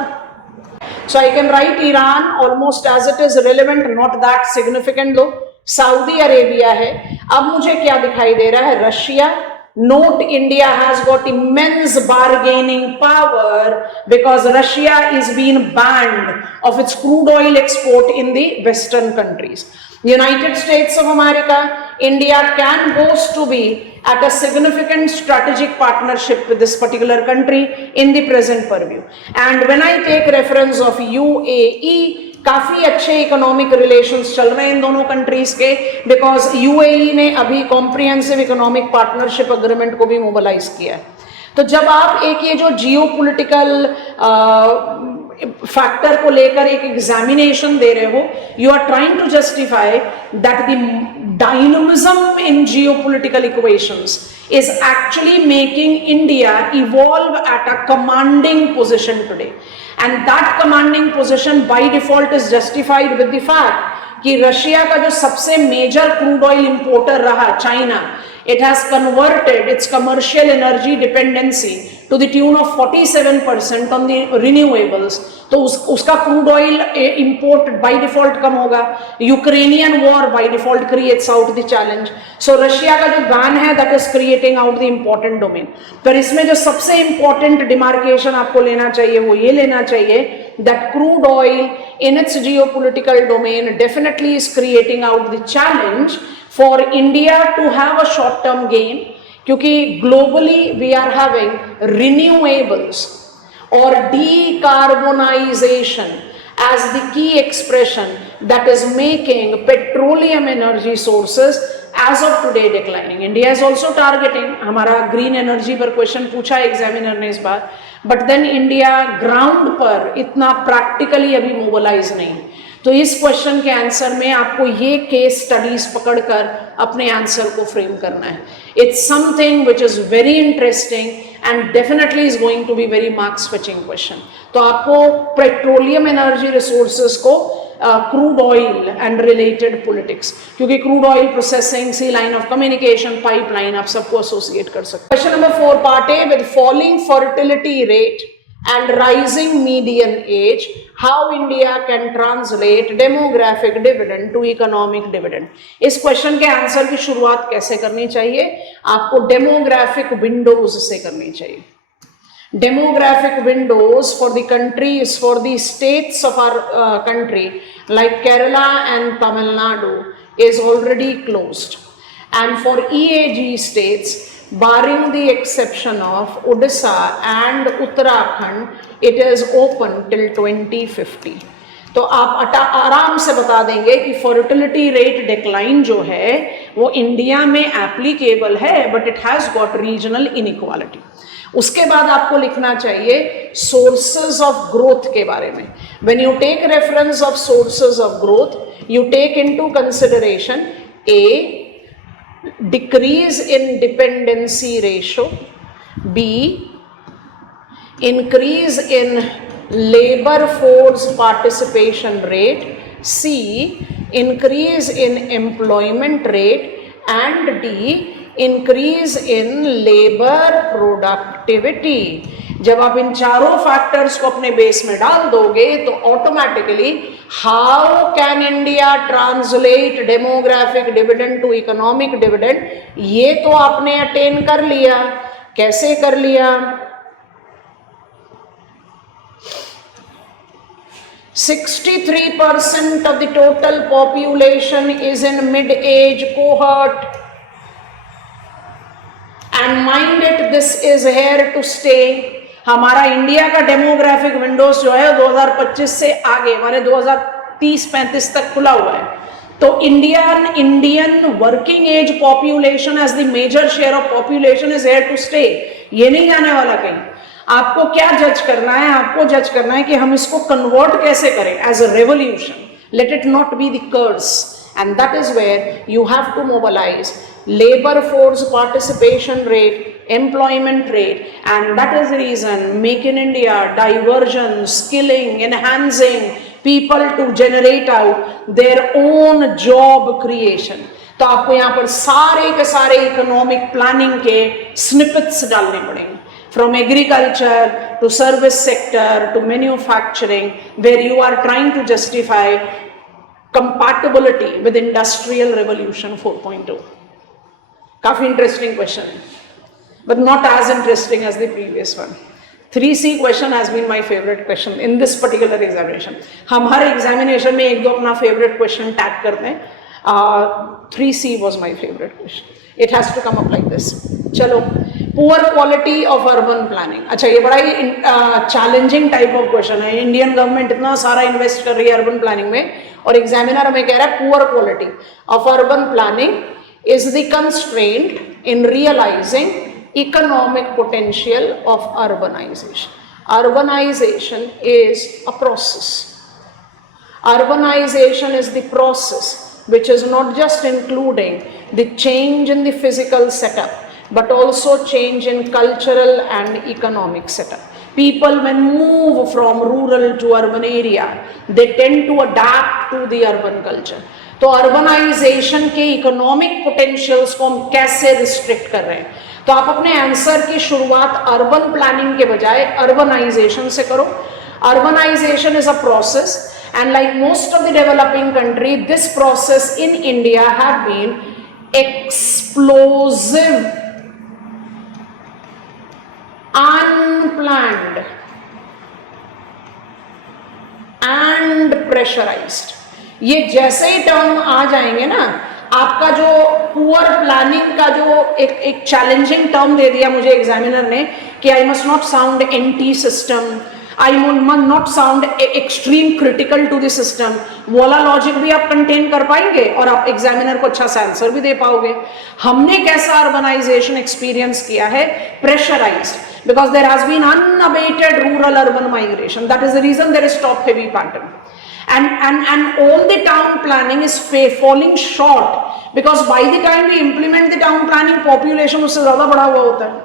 So I can write Iran almost as it is relevant, not that significant though. Saudi Arabia है। अब मुझे क्या दिखाई दे रहा है, Russia, Note, India has got immense bargaining power because Russia is being banned of its crude oil export in the Western countries. United States of America, India can boast to be at a significant strategic partnership with this particular country in the present purview. And when I take reference of UAE, काफी अच्छे economic relations चल रहे हैं इन दोनों कंट्रीज के, because UAE ने अभी comprehensive economic partnership agreement को भी मोबिलाइज किया है. तो जब आप एक ये जो जियो पोलिटिकल फैक्टर को लेकर एक एग्जामिनेशन दे रहे हो, you are trying to justify that the dynamism in geopolitical equations is actually making India evolve at a commanding position today, and that commanding position by default is justified with the fact कि रशिया का जो सबसे major crude oil importer रहा China, it has converted its commercial energy dependency to the tune of 47% on the renewables. तो उसका crude oil import by default कम होगा. Ukrainian war by default creates out the challenge. So Russia का जो ban है that is creating out the important domain. पर इसमें जो सबसे इंपॉर्टेंट डिमार्केशन आपको लेना चाहिए वो ये लेना चाहिए that crude oil in its geopolitical domain definitely is creating out the challenge for India to have a short term gain, क्योंकि globally we are having renewables or decarbonization as the key expression that is making petroleum energy sources as of today declining. India is also targeting, हमारा green energy पर क्वेश्चन पूछा एग्जामिनर ने इस बार, but then India ground पर इतना प्रैक्टिकली अभी मोबिलाइज नहीं. तो इस क्वेश्चन के आंसर में आपको ये केस स्टडीज पकड़कर अपने आंसर को फ्रेम करना है. It's something which is very interesting and definitely is going to be very marks fetching question. तो आपको पेट्रोलियम एनर्जी रिसोर्सेज को crude oil and related politics, क्योंकि crude oil processing, sea line of communication, pipeline, आप सबको associate कर सकते. Question number 4 part A, with falling fertility rate and rising median age, how India can translate demographic dividend to economic dividend. इस क्वेश्चन के आंसर की शुरुआत कैसे करनी चाहिए? आपको डेमोग्राफिक विंडोज से करनी चाहिए. Demographic windows for the countries, for the states of our country like Kerala and Tamil Nadu is already closed, and for EAG states, barring the exception of Odisha and Uttarakhand, it is open till 2050. तो आप आराम से बता देंगे कि fertility rate decline जो है वो इंडिया में एप्लीकेबल है, but it has got regional inequality. उसके बाद आपको लिखना चाहिए सोर्सेज ऑफ ग्रोथ के बारे में. When you take reference of sources of growth, you take into consideration A, decrease in dependency ratio, B, increase in labor force participation rate, C, increase in employment rate, and D, increase in labor productivity. जब आप इन चारों फैक्टर्स को अपने बेस में डाल दोगे तो automatically how can India translate demographic dividend to economic dividend, ये तो आपने अटेन कर लिया. कैसे कर लिया? 63% of the total population is in mid-age cohort, and mind it, this is here to stay. हमारा इंडिया का डेमोग्राफिक विंडोज जो है 2025 से आगे हमारे 2030-35 तक खुला हुआ है. तो Indian working age population as the major share of population is here to stay. ये नहीं जाने वाला कहीं. आपको क्या जज करना है? आपको जज करना है कि हम इसको कन्वर्ट कैसे करें as a revolution. Let it not be the curse, and that is where you have to mobilize labor force participation rate, employment rate, and that is the reason Make in India, diversion, skilling, enhancing people to generate out their own job creation. तो आपको यहाँ पर सारे के सारे economic planning के स्निपेट्स डालने पड़ेंगे, from agriculture to service sector to manufacturing, where you are trying to justify compatibility with industrial revolution 4.2. काफी इंटरेस्टिंग क्वेश्चन है. but not as interesting as the previous one. 3C question has been my favorite question in this particular examination. हम हर examination में एक दो अपना favorite question tag करते हैं. 3C was my favorite question. It has to come up like this. चलो, poor quality of urban planning. अच्छा, ये बड़ा ही challenging type of question है. Indian government इतना सारा invest कर रही है urban planning में, और examiner हमें कह रहा है poor quality of urban planning is the constraint in realizing economic potential of urbanization. Urbanization is a process. Urbanization is the process which is not just including the change in the physical setup, but also change in cultural and economic setup. People when move from rural to urban area, they tend to adapt to the urban culture. तो अर्बनाइजेशन के economic potentials को हम कैसे रिस्ट्रिक्ट कर रहे हैं? तो आप अपने आंसर की शुरुआत अर्बन प्लानिंग के बजाय अर्बनाइजेशन से करो. Urbanization is a process, and like most of the developing country, this process in India have been explosive, unplanned and pressurized. ये जैसे ही टर्म आ जाएंगे ना, आपका जो पुअर प्लानिंग का जो एक चैलेंजिंग टर्म दे दिया मुझे एग्जामिनर ने कि I must not sound anti system, I must not sound extreme critical to the system. वो वाला लॉजिक भी आप कंटेन कर पाएंगे और आप एग्जामिनर को अच्छा सा आंसर भी दे पाओगे. हमने कैसा अर्बनाइजेशन एक्सपीरियंस किया है? Pressurized, because there has been unabated rural urban migration. That is the reason there is top heavy pattern. And all the town planning is falling short, because by the time we implement the town planning, population उससे ज़्यादा बढ़ा हुआ होता है.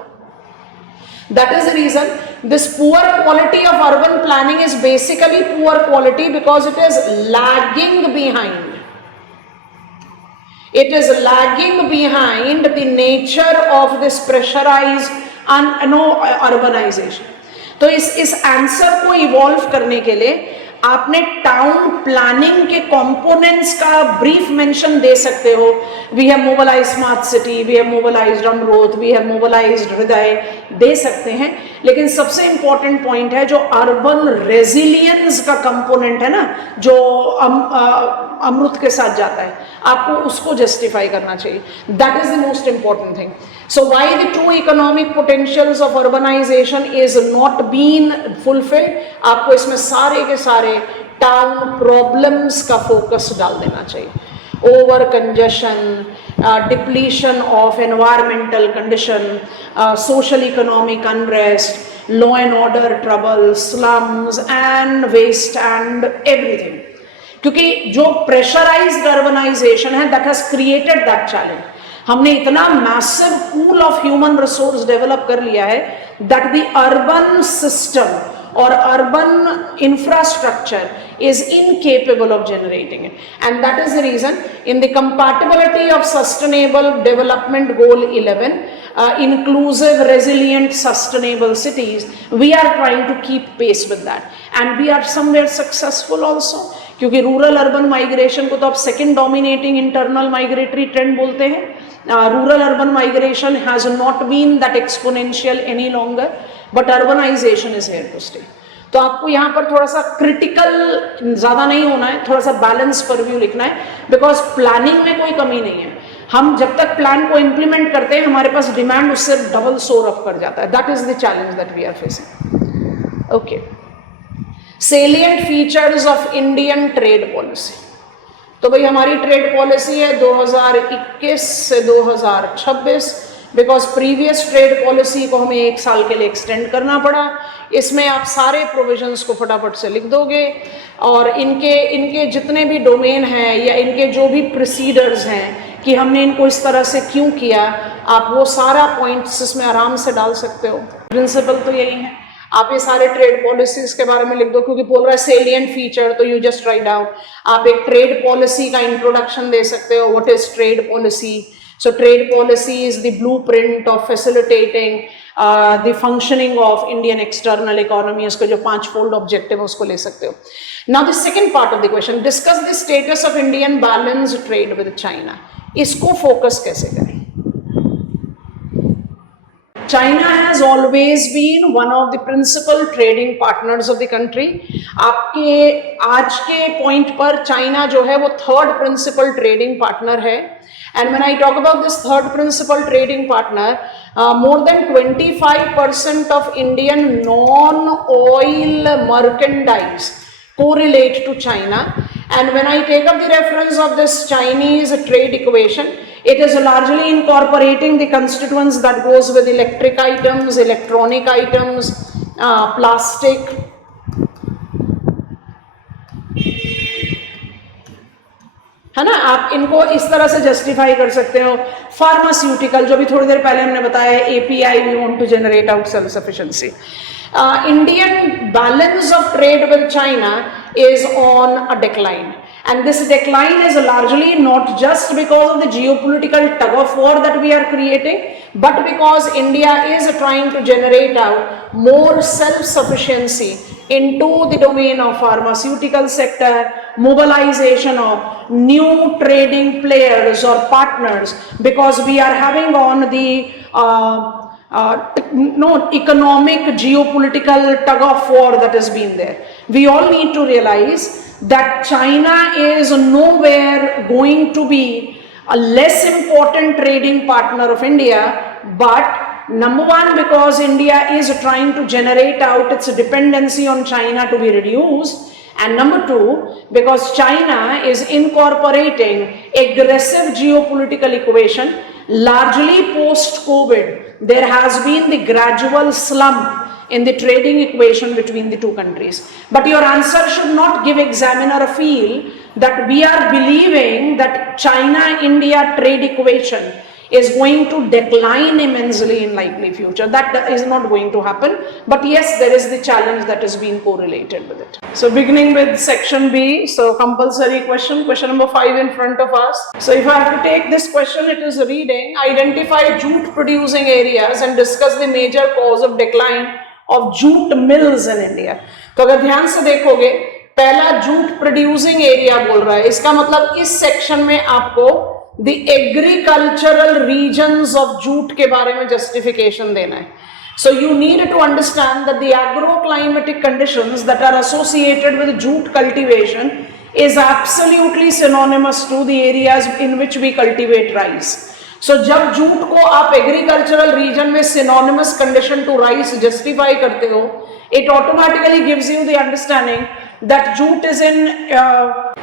That is the reason this poor quality of urban planning is basically poor quality because it is lagging behind. It is lagging behind the nature of this pressurized urbanization. तो इस आंसर को इवॉल्व करने के लिए आपने टाउन प्लानिंग के components का brief mention दे सकते हो. We have mobilized smart city, we have mobilized Amrut, we have mobilized Hriday, दे सकते हैं. लेकिन सबसे इंपॉर्टेंट पॉइंट है जो अर्बन रेजिलियंस का कंपोनेंट है ना, जो अमृत के साथ जाता है, आपको उसको जस्टिफाई करना चाहिए. That is the most important thing. So why the true economic potentials of urbanization is not been fulfilled? आपको इसमें सारे के सारे टाउन प्रॉब्लम्स का फोकस डाल देना चाहिए. Over congestion, depletion of environmental condition, social economic unrest, law and order trouble, slums and waste and everything. क्योंकि जो प्रेशराइज्ड अर्बनाइजेशन है, that has created that challenge. हमने इतना massive pool of human resource develop कर लिया है that the urban system और urban infrastructure is incapable of generating it, and that is the reason in the compatibility of sustainable development goal 11, inclusive, resilient, sustainable cities, we are trying to keep pace with that, and we are somewhere successful also. क्योंकि rural urban migration को तो आप second dominating internal migratory trend बोलते हैं. Rural urban migration has not been that exponential any longer, but urbanization is here to stay. तो आपको यहाँ पर थोड़ा सा क्रिटिकल ज़्यादा नहीं होना है, थोड़ा सा बैलेंस पर व्यू लिखना है, बिकॉज प्लानिंग में कोई कमी नहीं है. हम जब तक प्लान को इम्प्लीमेंट करते हैं, हमारे पास डिमांड उससे डबल सोर अप कर जाता है. That is the challenge that we are facing. Okay, salient features of Indian trade policy. तो भाई हमारी ट्रेड पॉलिसी है 2021 से 2026, बिकॉज प्रीवियस ट्रेड पॉलिसी को हमें 1 साल के लिए एक्सटेंड करना पड़ा. इसमें आप सारे प्रोविजंस को फटाफट से लिख दोगे, और इनके जितने भी डोमेन हैं या इनके जो भी प्रोसीडर्स हैं कि हमने इनको इस तरह से क्यों किया, आप वो सारा पॉइंट्स इसमें आराम से डाल सकते हो. प्रिंसिपल तो यही है. आप ये सारे ट्रेड पॉलिसीज के बारे में लिख दो, क्योंकि बोल रहा है सेलिएंट फीचर, तो यू जस्ट राइट डाउन. आप एक ट्रेड पॉलिसी का इंट्रोडक्शन दे सकते हो. What is trade policy? So trade policy is the blueprint of facilitating the functioning of Indian external economy. इसको जो 5-fold objective उसको ले सकते हो. Now the second part of the question, discuss the status of Indian balanced trade with China. इसको focus कैसे करें? China has always been one of the principal trading partners of the country. आपके आज के पॉइंट पर चाइना जो है वो थर्ड प्रिंसिपल ट्रेडिंग पार्टनर है. And when I talk about this third principal trading partner, more than 25% of Indian non-oil merchandise correlate to China. And when I take up the reference of this Chinese trade equation, it is largely incorporating the constituents that goes with electric items, electronic items, plastic. है ना, आप इनको इस तरह से justify कर सकते हो. फार्मास्यूटिकल, जो भी थोड़ी देर पहले हमने बताया, API, we want to generate out self sufficiency. Indian balance of trade with China is on a decline, and this decline is largely not just because of the geopolitical tug of war that we are creating, but because India is trying to generate out more self-sufficiency into the domain of pharmaceutical sector, mobilization of new trading players or partners, because we are having on the economic geopolitical tug of war that has been there. We all need to realize that China is nowhere going to be a less important trading partner of India, but number one, because India is trying to generate out its dependency on China to be reduced, and number two, because China is incorporating aggressive geopolitical equation. Largely post-COVID, there has been the gradual slump in the trading equation between the two countries. But your answer should not give examiner a feel that we are believing that China-India trade equation is going to decline immensely in likely future. That is not going to happen. But yes, there is the challenge that is being correlated with it. So beginning with section B, so compulsory question number 5 in front of us. So if I have to take this question, it is reading, identify jute producing areas and discuss the major cause of decline of jute mills in India. तो अगर ध्यान से देखोगे, पहला jute producing area बोल रहा है, इसका मतलब इस सेक्शन में आपको the agricultural regions of jute के बारे में justification देना है. So you need to understand that the agroclimatic conditions that are associated with jute cultivation is absolutely synonymous to the areas in which we cultivate rice. So जब जूट को आप agricultural region में synonymous condition to rice justify करते हो, it automatically gives you the understanding that jute is in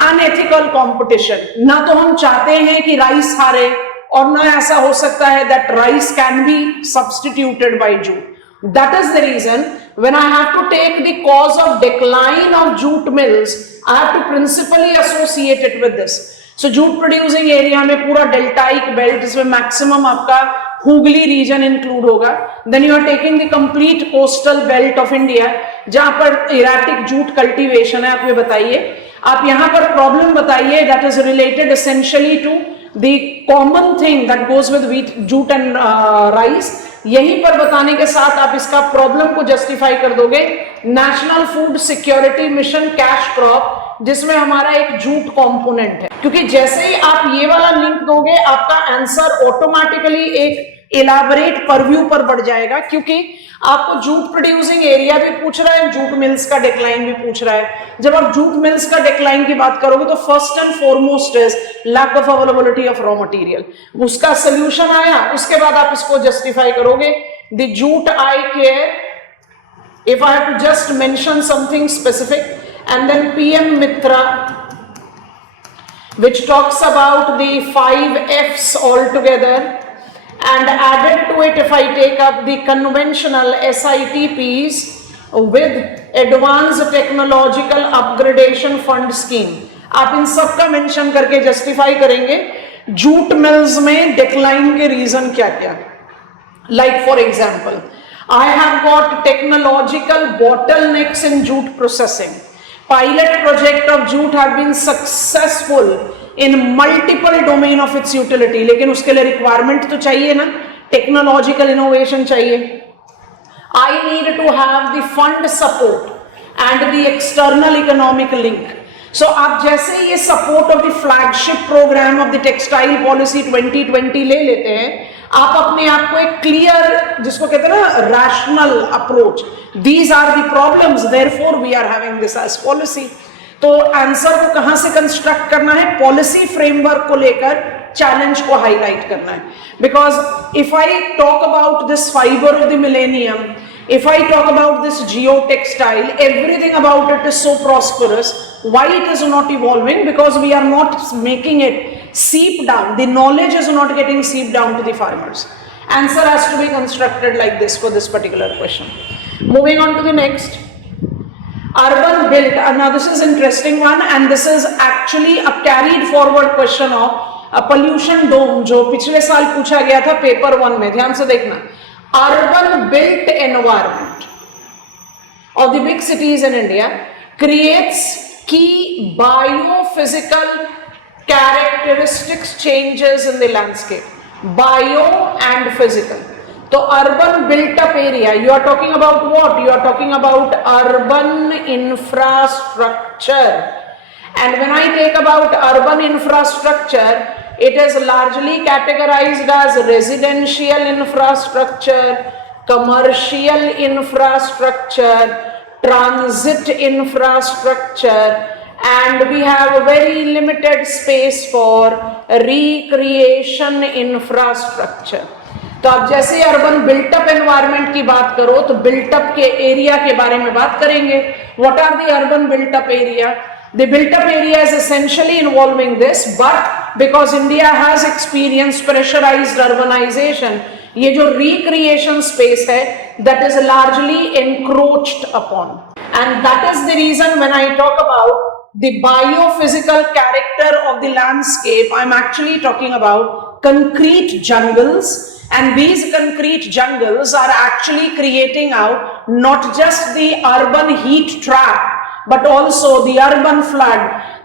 unethical competition. ना तो हम चाहते हैं कि राइस हारे, और ना ऐसा हो सकता है that rice can be substituted by jute. That is the reason when I have to take the cause of decline of jute mills, I have to principally associate it with this. So jute producing area में पूरा deltaic belt, जिसमें maximum आपका Hooghly region include होगा. Then you are taking the complete coastal belt of India, जहां पर erratic jute cultivation है. आप ये बताइए, आप यहां पर प्रॉब्लम बताइए that is related essentially to the common thing that goes with wheat, jute and rice. यहीं पर बताने के साथ आप इसका प्रॉब्लम को जस्टिफाई कर दोगे. National food security mission cash crop, जिसमें हमारा एक जूट कंपोनेंट है, क्योंकि जैसे ही आप ये वाला लिंक दोगे आपका आंसर ऑटोमेटिकली एक इलाबरेट परव्यू पर बढ़ जाएगा, क्योंकि आपको जूट प्रोड्यूसिंग एरिया भी पूछ रहा है, जूट मिल्स का डिक्लाइन भी पूछ रहा है. जब आप जूट मिल्स का डिक्लाइन की बात करोगे तो first and foremost is lack of availability of raw material. उसका सोल्यूशन आया, उसके बाद आप इसको जस्टिफाई करोगे. The jute ICARE, if I have to just mention something specific, and then PM Mitra, which talks about the 5 F's altogether, and added to it, if I take up the conventional SITPs with advanced technological upgradation fund scheme, आप इन सब का मेंशन करके जस्टिफाई करेंगे jute mills में डिक्लाइन के रीजन क्या क्या. Like for example, I have got technological bottlenecks in jute processing. Pilot project of jute have been successful in multiple domain of its utility, लेकिन उसके लिए रिक्वायरमेंट तो चाहिए ना, टेक्नोलॉजिकल इनोवेशन चाहिए. I need to have the fund support and the external economic link. So आप जैसे ये support of the flagship programme of the textile policy 2020 ले लेते हैं, आप अपने आप को एक क्लियर, जिसको कहते हैं ना rational approach, these are the problems, therefore we are having this as policy. तो आंसर को कहां से कंस्ट्रक्ट करना है? पॉलिसी फ्रेमवर्क को लेकर चैलेंज को हाईलाइट करना है। Because if I talk about this fibre of the millennium, if I talk about this geotextile, everything about it is so prosperous. Why it is not evolving? Because we are not making it seep down. The knowledge is not getting seeped down to the farmers. Answer has to be constructed like this for this particular question. Moving on to the next. Urban built. Now this is interesting one, and this is actually a carried forward question of a pollution dome, जो पिछले साल पूछा गया था पेपर 1 में। ध्यान से देखना। Urban built environment of the big cities in India creates key biophysical characteristics changes in the landscape. Bio and physical. So urban built up area, you are talking about what? You are talking about urban infrastructure. And when I take about urban infrastructure, it is largely categorized as residential infrastructure, commercial infrastructure, transit infrastructure, and we have a very limited space for recreation infrastructure. तो आप जैसे urban built up environment की बात करो तो बिल्टअप के एरिया के बारे में बात करेंगे। What are the urban built up area? The built-up area is essentially involving this, but because India has experienced pressurized urbanization, ये जो recreation space है, that is largely encroached upon, and that is the reason when I talk about the biophysical character of the landscape, I'm actually talking about concrete jungles, and these concrete jungles are actually creating out not just the urban heat trap, but also the urban flood,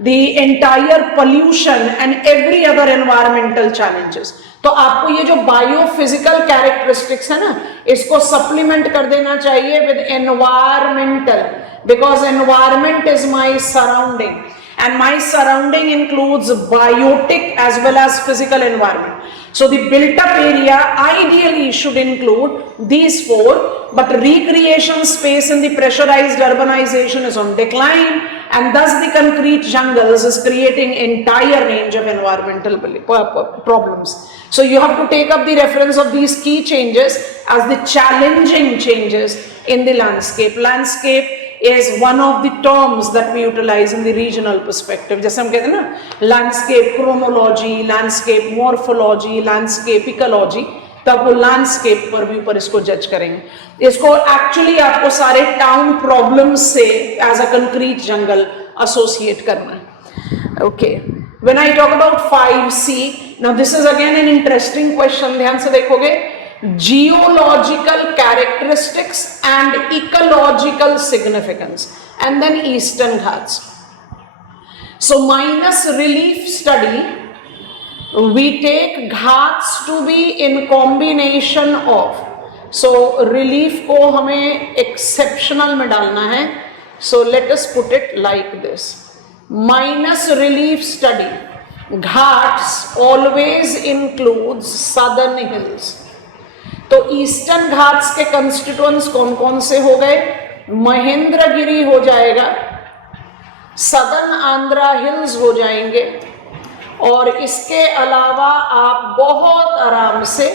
the entire pollution and every other environmental challenges. तो आपको ये जो biophysical characteristics है ना, इसको सप्लीमेंट कर देना चाहिए with environmental, because environment is my surrounding and my surrounding includes biotic as well as physical environment. So the built up area ideally should include these four, but recreation space in the pressurized urbanization is on decline, and thus the concrete jungles is creating entire range of environmental problems. So you have to take up the reference of these key changes as the challenging changes in the landscape. Landscape is one of the terms that we utilize in the regional perspective. जैसे हम कहते हैं ना landscape chronology, landscape morphology, landscape ecology, तब वो landscape पर भी ऊपर इसको जज करेंगे। इसको actually आपको सारे town problems से as a concrete jungle associate करना है। Okay. When I talk about 5C, now this is again an interesting question. ध्यान से देखोगे, geological characteristics and ecological significance, and then Eastern Ghats. So minus relief study, we take Ghats to be in combination of, so relief को हमें exceptional में डालना है, so let us put it like this. Minus relief study, Ghats always includes southern hills. तो ईस्टर्न घाट्स के कंस्टिट्यूएंट्स कौन कौन से हो गए? महेंद्रगिरी हो जाएगा, सदर्न आंध्रा हिल्स हो जाएंगे, और इसके अलावा आप बहुत आराम से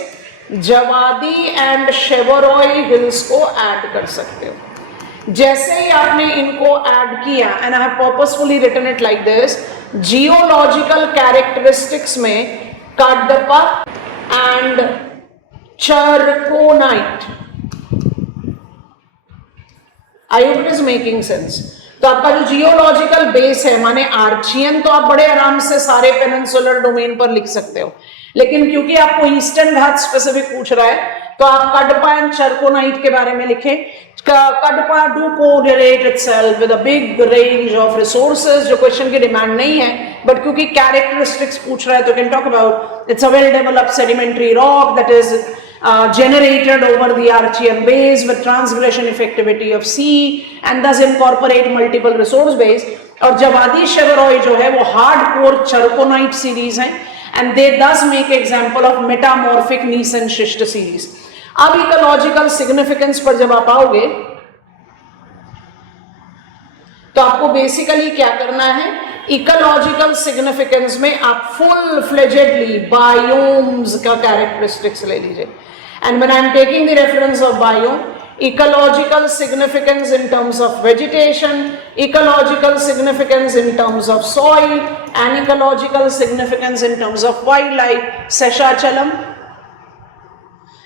जवादी एंड शेवरॉय हिल्स को ऐड कर सकते हो। जैसे ही आपने इनको ऐड किया, and I have purposefully written it like this, geological characteristics में Cuddapah and charnockite, I hope it is making sense. तो आपका जो जियोलॉजिकल बेस है, माने आर्चियन, तो आप बड़े आराम से सारे पेनिनसुलर डोमेन पर लिख सकते हो, लेकिन क्योंकि आपको ईस्टर्न घाट स्पेसिफिक पूछ रहा है, तो आप कडप्पा एंड चरकोनाइट के बारे में लिखें। Kadapa do correlate itself with a big range of resources, जो क्वेश्चन की डिमांड नहीं है, बट क्योंकि कैरेक्टरिस्टिक्स पूछ रहा है तो can talk about it's a well developed sedimentary rock that is generated over the Archean base with transgression effectivity of C and thus incorporate multiple resource base. और जवादी शेवरॉय जो है वो हार्ड कोर चरकोनाइट सीरीज है, and they does make example of metamorphic Gneiss and schist series. अब ecological significance पर जब आप आओगे तो आपको बेसिकली क्या करना है, इकोलॉजिकल सिग्निफिकेंस में आप फुल फ्लेजेडली बायोम्स का कैरेक्टरिस्टिक्स ले लीजिए. And when I am taking the reference of biome, ecological significance in terms of vegetation, ecological significance in terms of soil, and ecological significance in terms of wildlife. Seshachalam,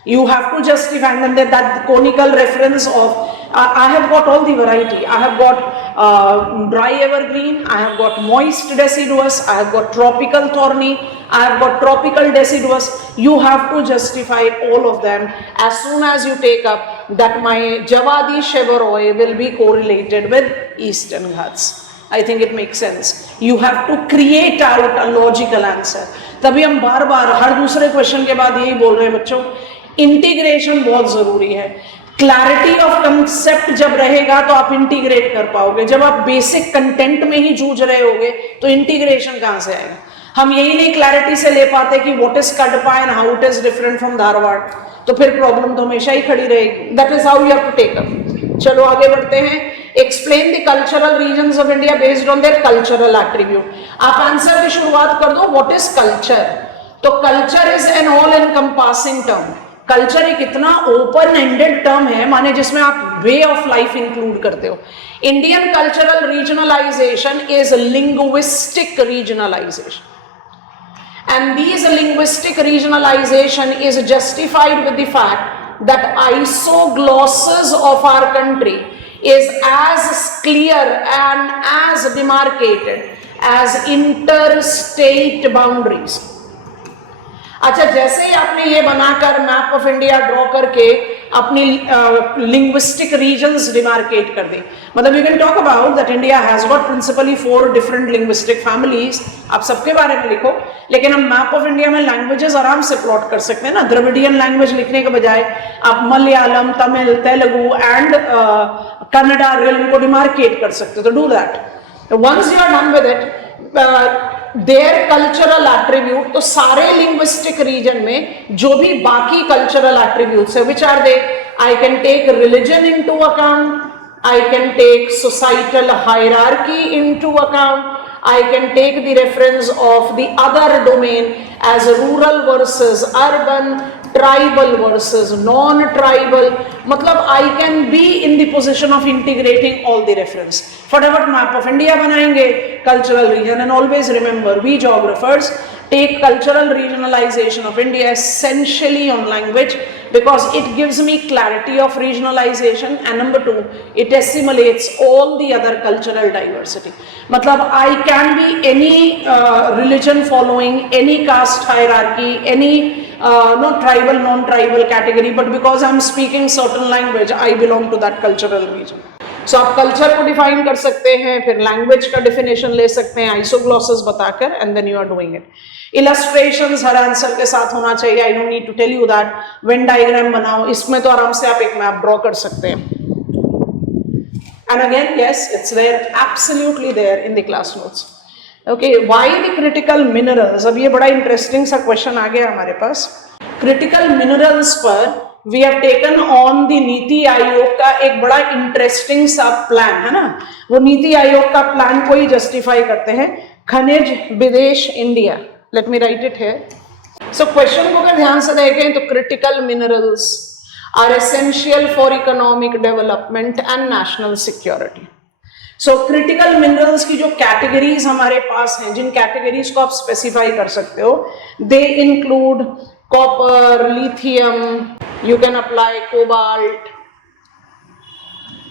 you have to justify, and then that conical reference of I have got all the variety. I have got dry evergreen, I have got moist deciduous, I have got tropical thorny, I have got tropical deciduous. You have to justify all of them as soon as you take up that my Javadi Shevaroy will be correlated with Eastern Ghats. I think it makes sense. You have to create out a logical answer. तभी हम बार बार हर दूसरे क्वेश्चन के बाद यही बोल रहे हैं बच्चों, इंटीग्रेशन बहुत जरूरी है. क्लैरिटी ऑफ कंसेप्ट जब रहेगा तो आप इंटीग्रेट कर पाओगे. जब आप बेसिक कंटेंट में ही जूझ रहे होगे तो इंटीग्रेशन कहां से आएगा. हम यही नहीं क्लैरिटी से ले पाते कि what is Cuddapah and how it is different from Dharwar, तो फिर प्रॉब्लम तो हमेशा ही खड़ी रहेगी. That is how you have to take up. चलो आगे बढ़ते हैं. Explain the cultural regions of India based on their cultural attribute. आप आंसर की शुरुआत कर दो, व्हाट इज कल्चर. तो culture is an all encompassing term. Culture एक इतना ओपन एंडेड टर्म है, माने जिसमें आप वे ऑफ लाइफ इंक्लूड करते हो. Indian cultural regionalisation is linguistic regionalisation, and this linguistic regionalization is justified with the fact that isoglosses of our country is as clear and as demarcated as interstate boundaries. अच्छा, जैसे ही आपने ये बनाकर map of India draw करके अपनी linguistic regions demarcate कर दी, मतलब you can talk about that India has got principally 4 different linguistic families. आप सबके बारे में लिखो, लेकिन हम मैप ऑफ इंडिया में लैंग्वेजेस आराम से प्लॉट कर सकते हैं ना. द्रविडियन लैंग्वेज लिखने के बजाय आप मलयालम, तमिल, तेलुगु एंड कन्नड़ा रियल्म को डिमार्केट कर सकते हो. तो do that. Once you are done with it, there cultural attribute, तो सारे लिंग्विस्टिक रीजन में जो भी बाकी कल्चरल एट्रीब्यूट्स है, which are they, I can take religion into account, I can take societal hierarchy into account, I can take the reference of the other domain as rural versus urban, tribal versus non-tribal. मतलब I can be in the position of integrating all the reference. फटाफट map of India बनाएंगे, cultural region, and always remember, we geographers take cultural regionalization of India essentially on language because it gives me clarity of regionalization, and number 2, it assimilates all the other cultural diversity. मतलब I can be any religion following, any caste hierarchy, any no tribal, non-tribal category, but because I'm speaking certain language, I belong to that cultural region. So आप कल्चर को डिफाइन कर सकते हैं, फिर लैंग्वेज का डिफिनेशन ले सकते हैं आइसोग्लॉसेस बताकर, and then you are doing it. Illustrations हर आंसर के साथ होना चाहिए. I don't need to tell you that. When diagram बनाओ, इसमें तो आराम से आप एक मैप ड्रॉ कर सकते हैं. And again yes, it's there, absolutely there in the class notes. Okay, why the critical minerals. अब ये बड़ा इंटरेस्टिंग सा क्वेश्चन आ गया हमारे पास. क्रिटिकल मिनरल्स पर we have taken on the NITI Aayog का एक बड़ा इंटरेस्टिंग सा प्लान है ना. वो नीति आयोग का प्लान को ही जस्टिफाई करते हैं. Khanij Bidesh India. Let me write it here. So question को अगर ध्यान से देखें तो critical minerals are essential for economic development and national security. So critical minerals की जो कैटेगरीज हमारे पास हैं, जिन कैटेगरीज को आप स्पेसिफाई कर सकते हो, they include copper, lithium, you can apply cobalt.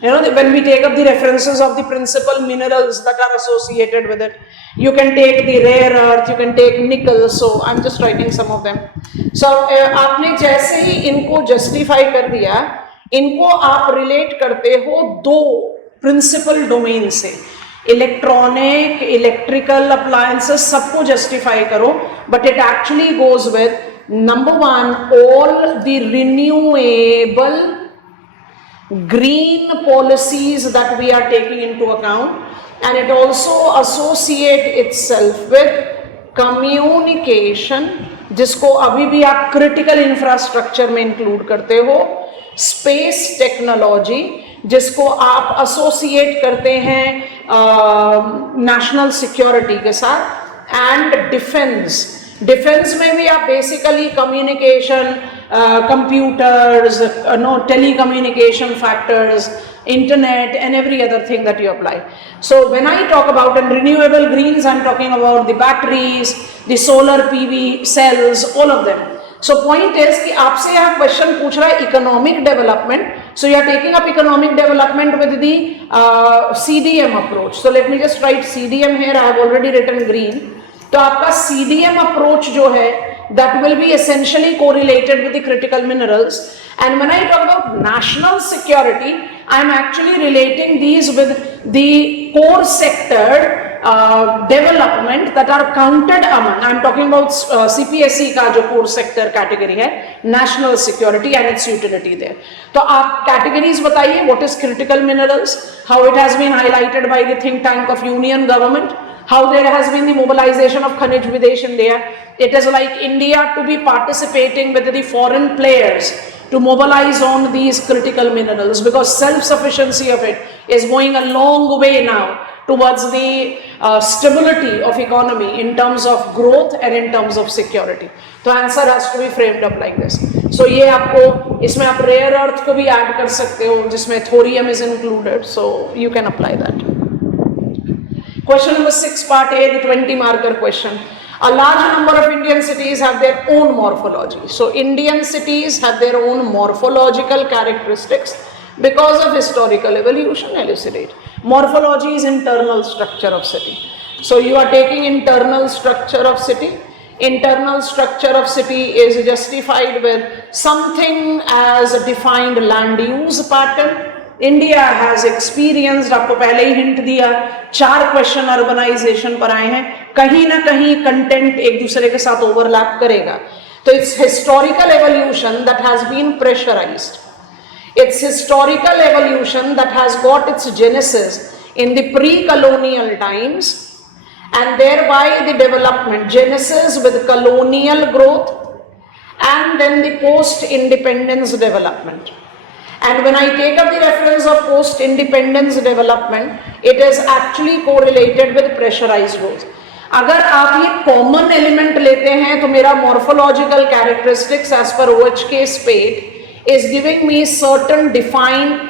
You know, when we take up the references of the principal minerals that are associated with it, you can take the rare earth, you can take nickel. So I'm just writing some of them. So आपने जैसे ही इनको justify कर दिया, इनको आप relate करते हो 2 principal domain से. इलेक्ट्रॉनिक, इलेक्ट्रिकल अप्लायंसेस सबको justify करो, but it actually goes with number 1, all the renewable green policies that we are taking into account, and it also associate itself with communication, जिसको अभी भी आप क्रिटिकल इंफ्रास्ट्रक्चर में इंक्लूड करते हो, स्पेस टेक्नोलॉजी, जिसको आप एसोसिएट करते हैं नेशनल सिक्योरिटी के साथ, एंड डिफेंस। डिफेंस में भी आप basically communication, computers, telecommunication factors, internet, and every other thing that you apply. So when I talk about renewable greens, I'm talking about the batteries, the solar PV cells, all of them. So point is कि आपसे यहाँ क्वेश्चन पूछ रहा है economic development, so you are taking up economic development with the CDM approach. So let me just write CDM here. I have already written green. तो आपका CDM approach जो है, that will be essentially correlated with the critical minerals. And when I talk about national security, I am actually relating these with the core sector development that are counted among. I am talking about CPSE का जो core sector category है, national security and its utility there. तो आप categories बताइए, what is critical minerals, how it has been highlighted by the think tank of union government, how there has been the mobilization of Khanij Videsh India. It is like India to be participating with the foreign players to mobilize on these critical minerals, because self-sufficiency of it is going a long way now towards the stability of economy in terms of growth and in terms of security. So answer has to be framed up like this. So ये आपको इसमें आप rare earth को भी add कर सकते हो, जिसमें thorium is included. So you can apply that. Question number 6, part A, the 20 marker question. A large number of Indian cities have their own morphology. So Indian cities have their own morphological characteristics because of historical evolution. Elucidate. Morphology is internal structure of city. So you are taking internal structure of city. Internal structure of city is justified with something as a defined land use pattern. India has experienced, आपको पहले ही हिंट दिया, 4 question urbanisation पर आए हैं, कहीं ना कहीं कंटेंट एक दूसरे के साथ ओवरलैप करेगा. तो it's historical evolution that has been pressurized. It's historical evolution that has got its genesis in the pre-colonial times, and thereby the development, genesis with colonial growth and then the post-independence development. And when I take up the reference of post-independence development, it is actually correlated with pressurized growth. अगर आप ये common element लेते हैं तो मेरा morphological characteristics as per OHK Spate is giving me certain defined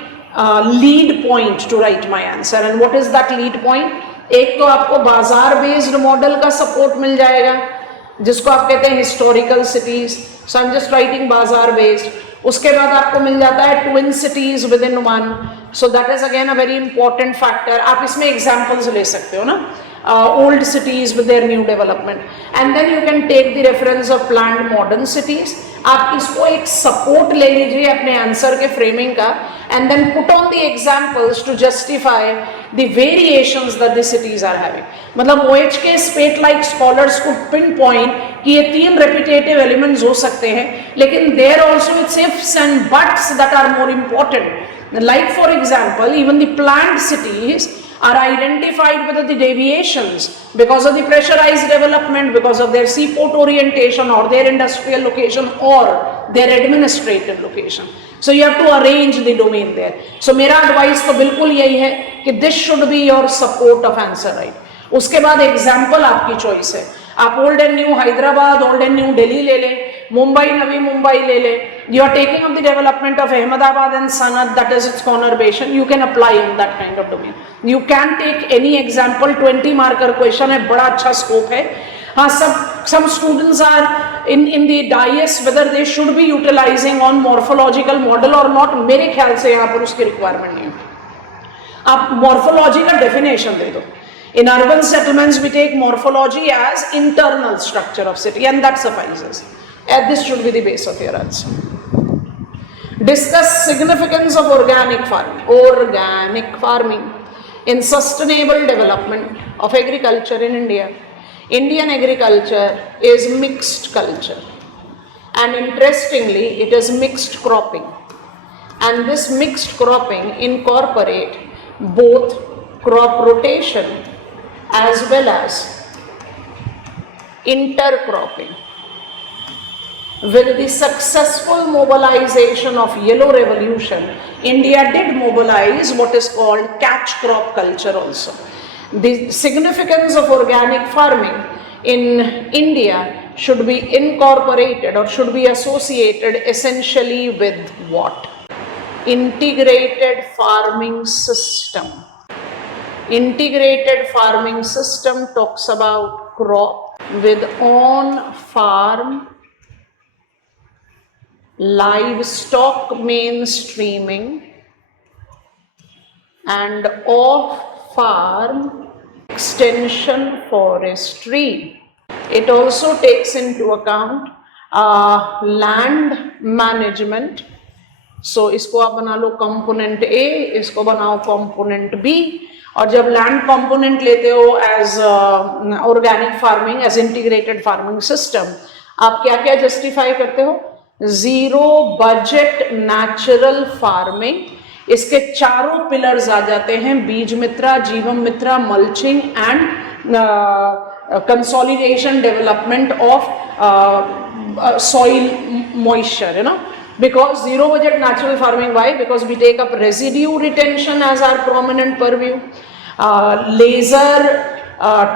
lead point to write my answer. And what is that lead point? एक तो आपको बाजार based model का support मिल जाएगा, जिसको आप कहते हैं historical cities. So I'm just writing बाजार based. उसके बाद आपको मिल जाता है twin cities within one. So that is again a very important factor. आप इसमें एग्जांपल्स ले सकते हो ना, old cities with their new development, and then you can take the reference of planned modern cities. आप इसको एक सपोर्ट ले लीजिए अपने आंसर के फ्रेमिंग का, and then put on the examples to justify the variations that the cities are having. मतलब OHK Spate like scholars को पिन पॉइंट कि ये 3 रेपिटेटिव एलिमेंट्स हो सकते हैं, लेकिन there also it's ifs and buts that are more important. Like for example, even the planned cities are identified with the deviations because of the pressurized development, because of their seaport orientation or their industrial location or their administrative location. So you have to arrange the domain there. So मेरा advice तो बिल्कुल यही है कि this should be your support of answer, right? उसके बाद एग्जाम्पल आपकी चॉइस है. आप old and new Hyderabad, old and new Delhi ले लें, मुंबई नवी मुंबई ले लें. You are taking up the development of Ahmedabad and Sanad, that is its conurbation. You can apply in that kind of domain. You can take any example. 20 marker question है, बड़ा अच्छा scope है. हाँ, some students are in the dais whether they should be utilizing on morphological model or not. मेरे ख्याल से यहाँ पर उसकी requirement नहीं है. आप morphology का definition दे दो. In urban settlements, we take morphology as internal structure of city, and that suffices. And this should be the base of your answer. Discuss significance of organic farming. Organic farming in sustainable development of agriculture in India. Indian agriculture is mixed culture, and interestingly, it is mixed cropping. And this mixed cropping incorporate both crop rotation as well as intercropping. With the successful mobilization of Yellow Revolution, India did mobilize what is called catch crop culture also. The significance of organic farming in India should be incorporated or should be associated essentially with what? Integrated farming system. Integrated farming system talks about crop with on-farm livestock mainstreaming and off-farm extension forestry. It also takes into account land management. So इसको आप बना लो component A, इसको बनाओ component B, और जब land component लेते हो as organic farming, as integrated farming system, आप क्या क्या justify करते हो? जीरो बजट नेचुरल फार्मिंग, इसके चारों पिलर्स आ जाते हैं, Beej Mitra, Jeevam Mitra, mulching and consolidation development of soil moisture, you know, because zero budget natural farming, why? Because we take up residue retention as our prominent purview, laser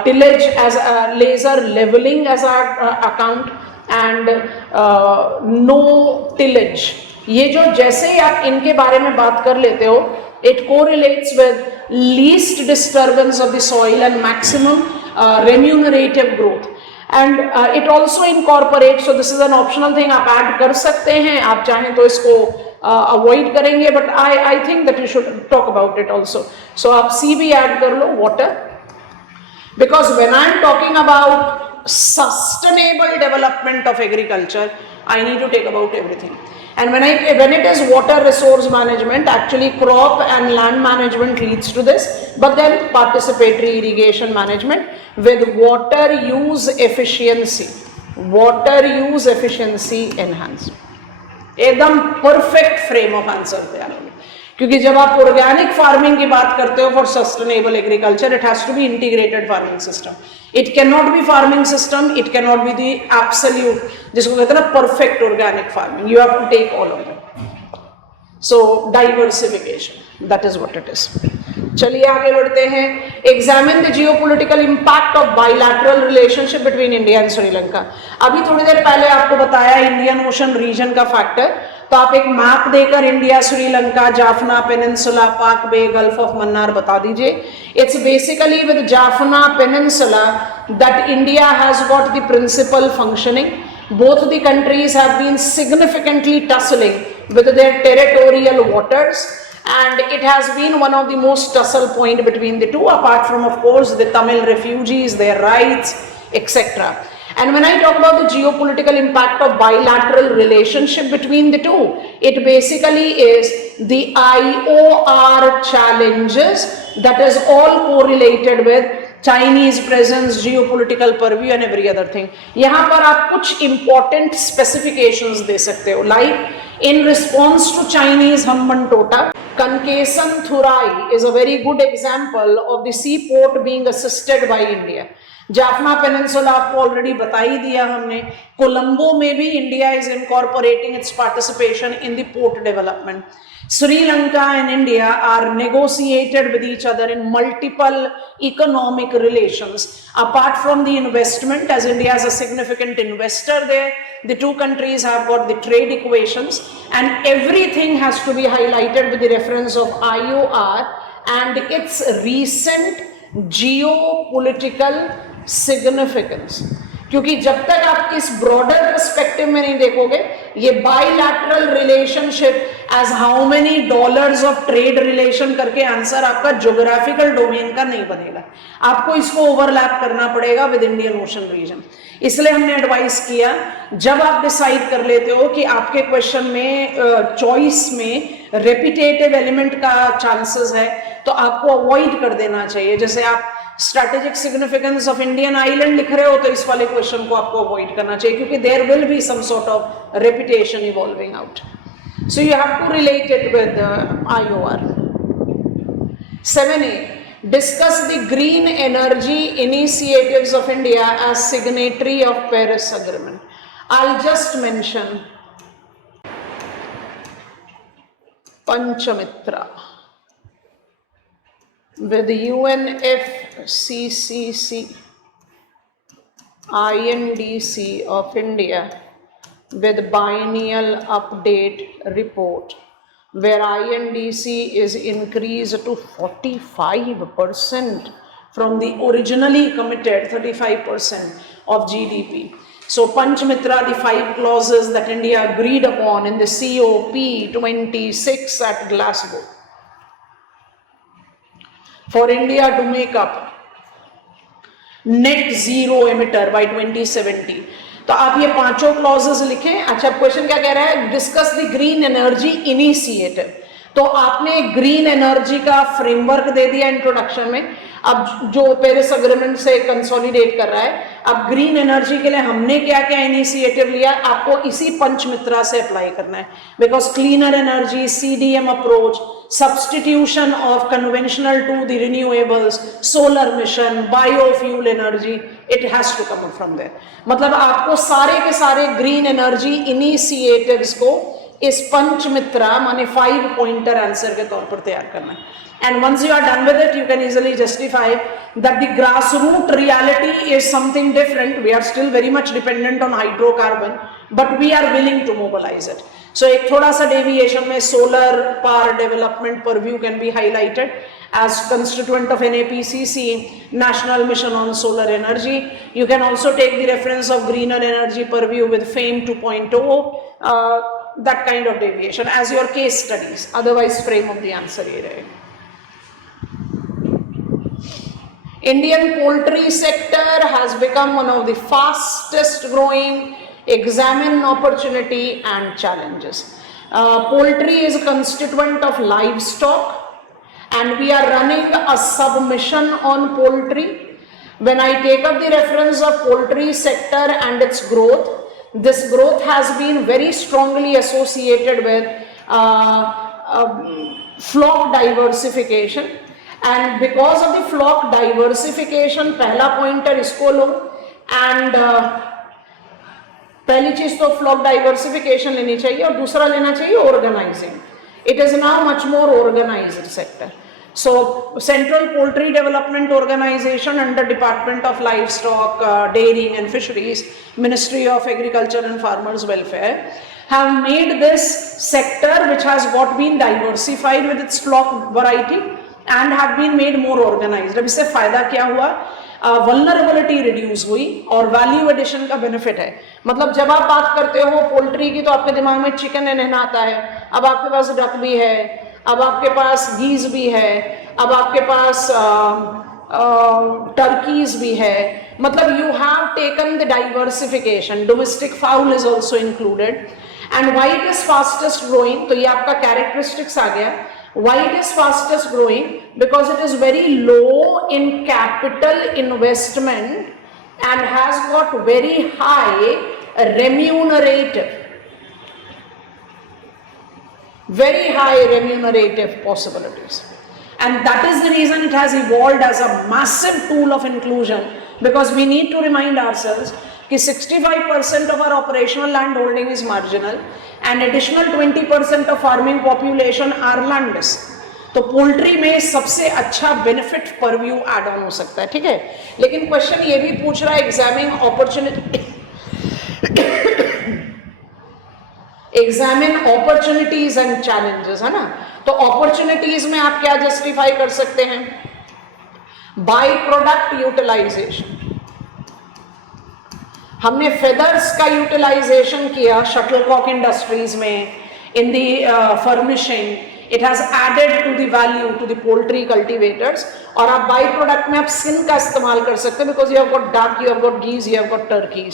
tillage as laser leveling as our account, and no tillage. ये जो जैसे ही आप इनके बारे में बात कर लेते हो, it correlates with least disturbance of the soil and maximum remunerative growth. And it also incorporate, so this is an optional thing, आप ऐड कर सकते हैं, आप चाहें तो इसको अवॉइड करेंगे, but I think that you should talk about it also. So आप सी भी ऐड कर लो, water, because when I am talking about sustainable development of agriculture, I need to take about everything. And when it is water resource management, actually crop and land management leads to this, but then participatory irrigation management with water use efficiency enhanced. एकदम perfect frame of answer तैयार होगी, क्योंकि जब आप organic farming की बात करते हो for sustainable agriculture, it has to be integrated farming system. It can not be farming system, it can not be the absolute, जिसको कहते हैं ना perfect organic farming. You have to take all of them. So diversification, that is what it is. चलिए आगे बढ़ते हैं. Examine the geopolitical impact of bilateral relationship between India and Sri Lanka. अभी थोड़ी देर पहले आपको बताया इंडियन ओशन रीजन का फैक्टर, तो आप एक मैप देकर इंडिया, श्रीलंका, जाफना पेनिनसुला, पाक बे, गल्फ ऑफ मन्नार बता दीजिए. It's basically with Jaffna peninsula that India has got the principal functioning. Both the countries have been significantly tussling with their territorial waters, and it has been one of the most tussle point between the two, apart from of course the Tamil refugees, their rights, etc. And when I talk about the geopolitical impact of bilateral relationship between the two, it basically is the IOR challenges, that is all correlated with Chinese presence, geopolitical purview and every other thing. यहाँ पर आप कुछ important specifications दे सकते हो, like in response to Chinese Hambantota, Kankesan Thurai is a very good example of the seaport being assisted by India. Jaffna पेनिनसुला आपको ऑलरेडी बता ही दिया हमने. कोलंबो में भी India is incorporating it's participation in the port development. Sri-Lanka and India are negotiated with each other in multiple economic relations. Apart from the investment, as India is a significant investor there, the two countries have got the trade equations, and everything has to be highlighted with the reference of IOR and its recent geopolitical significance. क्योंकि जब तक आप इस broader perspective में नहीं देखोगे, ये bilateral relationship as how many dollars of trade relation करके आंसर आपका ज्योग्राफिकल डोमेन का नहीं बनेगा. आपको इसको ओवरलैप करना पड़ेगा विद इंडियन ओशन रीजन. इसलिए हमने एडवाइस किया, जब आप डिसाइड कर लेते हो कि आपके क्वेश्चन में चॉइस में रेपिटेटिव एलिमेंट का चांसेस है, तो आपको अवॉइड कर देना चाहिए. जैसे आप strategic significance of Indian island लिख रहे हो, तो इस वाले क्वेश्चन को आपको अवॉइड करना चाहिए, क्योंकि there will be some sort of repetition evolving out. So you have to relate it with IOR. 7A, Discuss the green energy initiatives of India as signatory of Paris Agreement. I'll just mention Panchamitra with UNFCCC, INDC of India with biennial update report, where INDC is increased to 45% from the originally committed 35% of GDP. So Panchamitra, the 5 clauses that India agreed upon in the COP26 at Glasgow, for India to make up net zero emitter by 2070. तो आप ये 5 क्लॉजेस लिखें. अच्छा, क्वेश्चन क्या कह रहा है? Discuss the green energy initiative. तो आपने ग्रीन एनर्जी का फ्रेमवर्क दे दिया इंट्रोडक्शन में. अब जो पेरिस अग्रीमेंट से कंसोलिडेट कर रहा है, अब ग्रीन एनर्जी के लिए हमने क्या क्या इनिशिएटिव लिया, आपको इसी पंचमित्रा से अप्लाई करना है. Because cleaner energy, CDM approach, substitution of conventional to the renewables, solar mission, biofuel energy, it has to come from there. मतलब आपको सारे के सारे ग्रीन एनर्जी इनिशिएटिव्स को इस पंचमित्रा माने 5 पॉइंटर आंसर के तौर पर तैयार करना है. And once you are done with it, you can easily justify that the grassroots reality is something different. We are still very much dependent on hydrocarbon, but we are willing to mobilize it. So एक थोड़ा सा deviation में solar power development purview can be highlighted as constituent of NAPCC, National Mission on Solar Energy. You can also take the reference of greener energy purview with FAME 2.0, that kind of deviation as your case studies. Otherwise, frame of the answer ये रहेगा. Indian poultry sector has become one of the fastest growing. Examine opportunity and challenges. Poultry is a constituent of livestock, and we are running a submission on poultry. When I take up the reference of poultry sector and its growth, this growth has been very strongly associated with flock diversification. And because of the flock diversification, पहला पॉइंटर इसको लो. एंड पहली चीज तो flock diversification लेनी चाहिए, और दूसरा लेना चाहिए organizing. It is now much more organized sector. So Central Poultry Development Organization under Department of Livestock, Dairying and Fisheries, Ministry of Agriculture and Farmers Welfare, have made this sector, which has got been diversified with its flock variety and have been made more organized. अब इससे फायदा क्या हुआ? Vulnerability reduce हुई और value addition का बेनिफिट है. मतलब जब आप बात करते हो पोल्ट्री की, तो आपके दिमाग में चिकन एंड hen आता है. अब आपके पास डक भी है, अब आपके पास गीज भी है, अब आपके पास टर्कीज भी है. मतलब you have taken the diversification. Domestic foul is also included. And why it is fastest growing? तो ये आपका कैरेक्टरिस्टिक्स आ गया. Why it is fastest growing? Because it is very low in capital investment and has got very high remunerative possibilities. And that is the reason it has evolved as a massive tool of inclusion, because we need to remind ourselves कि 65% of our operational land holding is marginal and additional 20% of farming population are landless. तो पोल्ट्री में सबसे अच्छा benefit purview add on हो सकता है. ठीक है, लेकिन क्वेश्चन ये भी पूछ रहा है एग्जामिन अपॉर्चुनिटीज एंड चैलेंजेस, है ना. तो अपॉर्चुनिटीज में आप क्या जस्टिफाई कर सकते हैं? By product utilisation. हमने फेदर्स का यूटिलाइजेशन किया शटलकॉक इंडस्ट्रीज में. In the furnishing it has added to the value to the poultry cultivators. और आप बाई प्रोडक्ट में आप स्किन का इस्तेमाल कर सकते हैं, because you have got duck, you have got geese, you have got turkeys.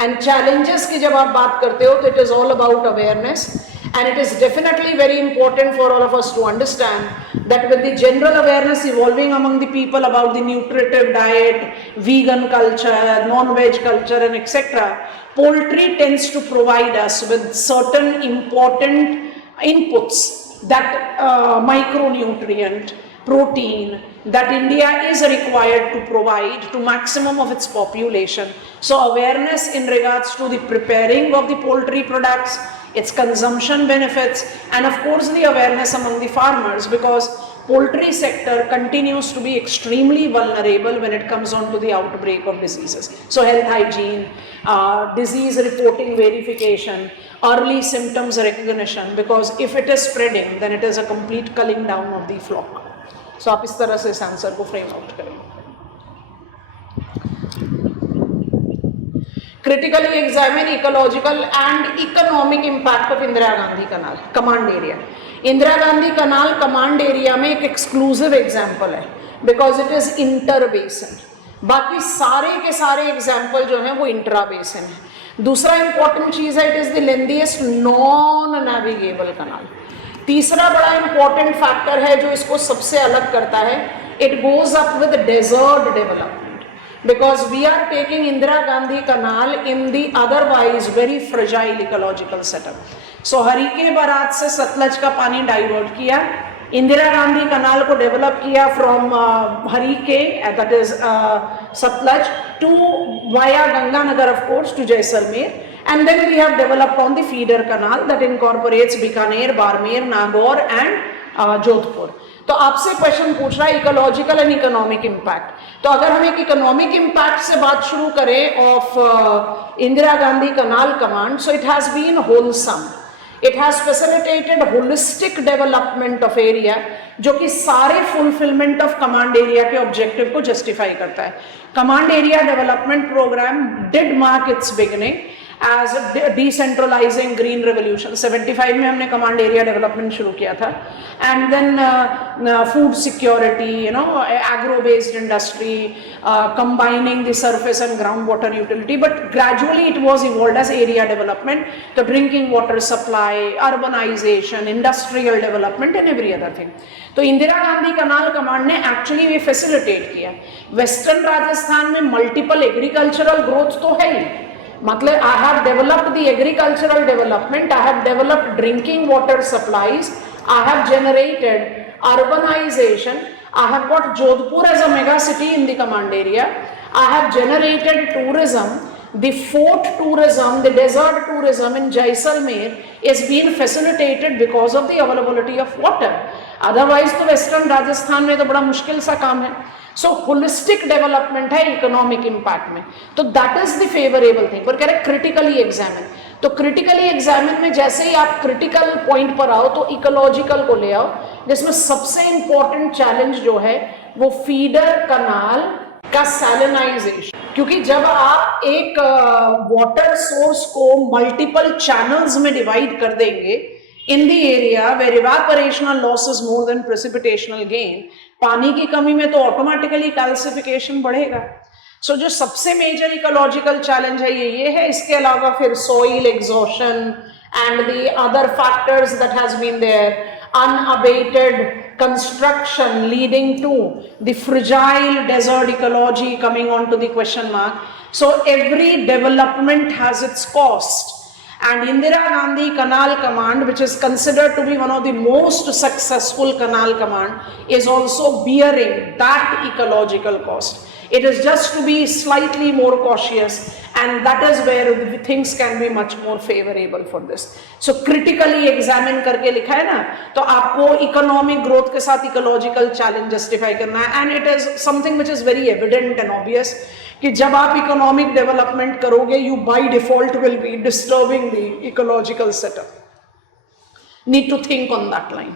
And challenges की जब आप बात करते हो, तो it is all about awareness. And it is definitely very important for all of us to understand that with the general awareness evolving among the people about the nutritive diet, vegan culture, non-veg culture and etc., poultry tends to provide us with certain important inputs that micronutrient, protein, that India is required to provide to maximum of its population. So awareness in regards to the preparing of the poultry products, its consumption benefits, and of course the awareness among the farmers, because poultry sector continues to be extremely vulnerable when it comes on to the outbreak of diseases. So health hygiene, disease reporting verification, early symptoms recognition, because if it is spreading then it is a complete culling down of the flock. So आप इस तरह से इस आंसर को frame out करेंगे. Critically examine ecological and economic impact of Indira Gandhi Canal command area. Indira Gandhi Canal command area में एक exclusive example है because it is inter-basin. बाकी सारे के सारे example जो हैं वो intra-basin है. दूसरा important चीज़ है, it is the lengthiest non-navigable canal. तीसरा बड़ा इंपॉर्टेंट फैक्टर है जो इसको सबसे अलग करता है, it goes up with desert development, because we are taking Indira Gandhi canal in the otherwise very fragile ecological setup. So Harike barrage से सतलज का पानी डाइवर्ट किया, इंदिरा गांधी कनाल को डेवलप किया from Harike that is Sutlej to via Ganganagar of course to Jaisalmer. And then we have developed on the feeder canal that incorporates Bikaner, Barmer, Nagaur and Jodhpur. तो आपसे क्वेश्चन पूछ रहा है इकोलॉजिकल एंड इकोनॉमिक इम्पैक्ट. तो अगर हम एक इकोनॉमिक इम्पैक्ट से बात शुरू करें of Indira Gandhi canal command, so it has been wholesome. It has facilitated holistic development of area, जो कि सारे फुलफिलमेंट ऑफ कमांड एरिया के ऑब्जेक्टिव को जस्टिफाई करता है. Command area development programme did mark its beginning as decentralizing green revolution. 75 में हमने command area development शुरू किया था, and then food security, you know, agro based industry, combining the surface and groundwater utility, but gradually it was evolved as area development, the drinking water supply, urbanization, industrial development and every other thing. तो इंदिरा Gandhi canal command ने एक्चुअली ये फैसिलिटेट किया. वेस्टर्न राजस्थान में multiple agricultural growth तो है ही, मतलब I have developed the agricultural development, I have developed drinking water supplies, I have generated urbanization, I have got Jodhpur as a mega city in the command area, I have generated tourism, the fort tourism, the desert tourism in Jaisalmer is being facilitated because of the availability of water. Otherwise तो वेस्टर्न राजस्थान में तो बड़ा मुश्किल सा काम है. सो holistic development है economic impact में, तो that is the favourable thing. पर कह रहे क्रिटिकली एग्जामिन, तो क्रिटिकली एग्जामिन में जैसे ही आप क्रिटिकल पॉइंट पर आओ तो इकोलॉजिकल को ले आओ, जिसमें सबसे इंपॉर्टेंट चैलेंज जो है वो फीडर कनाल का सैलिनाइजेशन. क्योंकि जब आप एक वाटर सोर्स को मल्टीपल चैनल्स में डिवाइड कर देंगे in the area where evaporational loss is more than precipitational gain, पानी की कमी में तो ऑटोमेटिकली कैल्सिफिकेशन बढ़ेगा. सो जो सबसे मेजर इकोलॉजिकल चैलेंज है ये है. इसके अलावा फिर soil exhaustion and the other factors that has been there, unabated construction leading to the fragile desert ecology coming on to the question mark. So every development has its cost. And Indira Gandhi Canal Command, which is considered to be one of the most successful canal command, is also bearing that ecological cost. It is just to be slightly more cautious, and that is where things can be much more favorable for this. So critically examine करके लिखा है ना, तो आपको economic growth के साथ ecological challenge justify करना है, and it is something which is very evident and obvious कि जब आप इकोनॉमिक डेवलपमेंट करोगे you by default will be disturbing the ecological setup. Need to think on that line.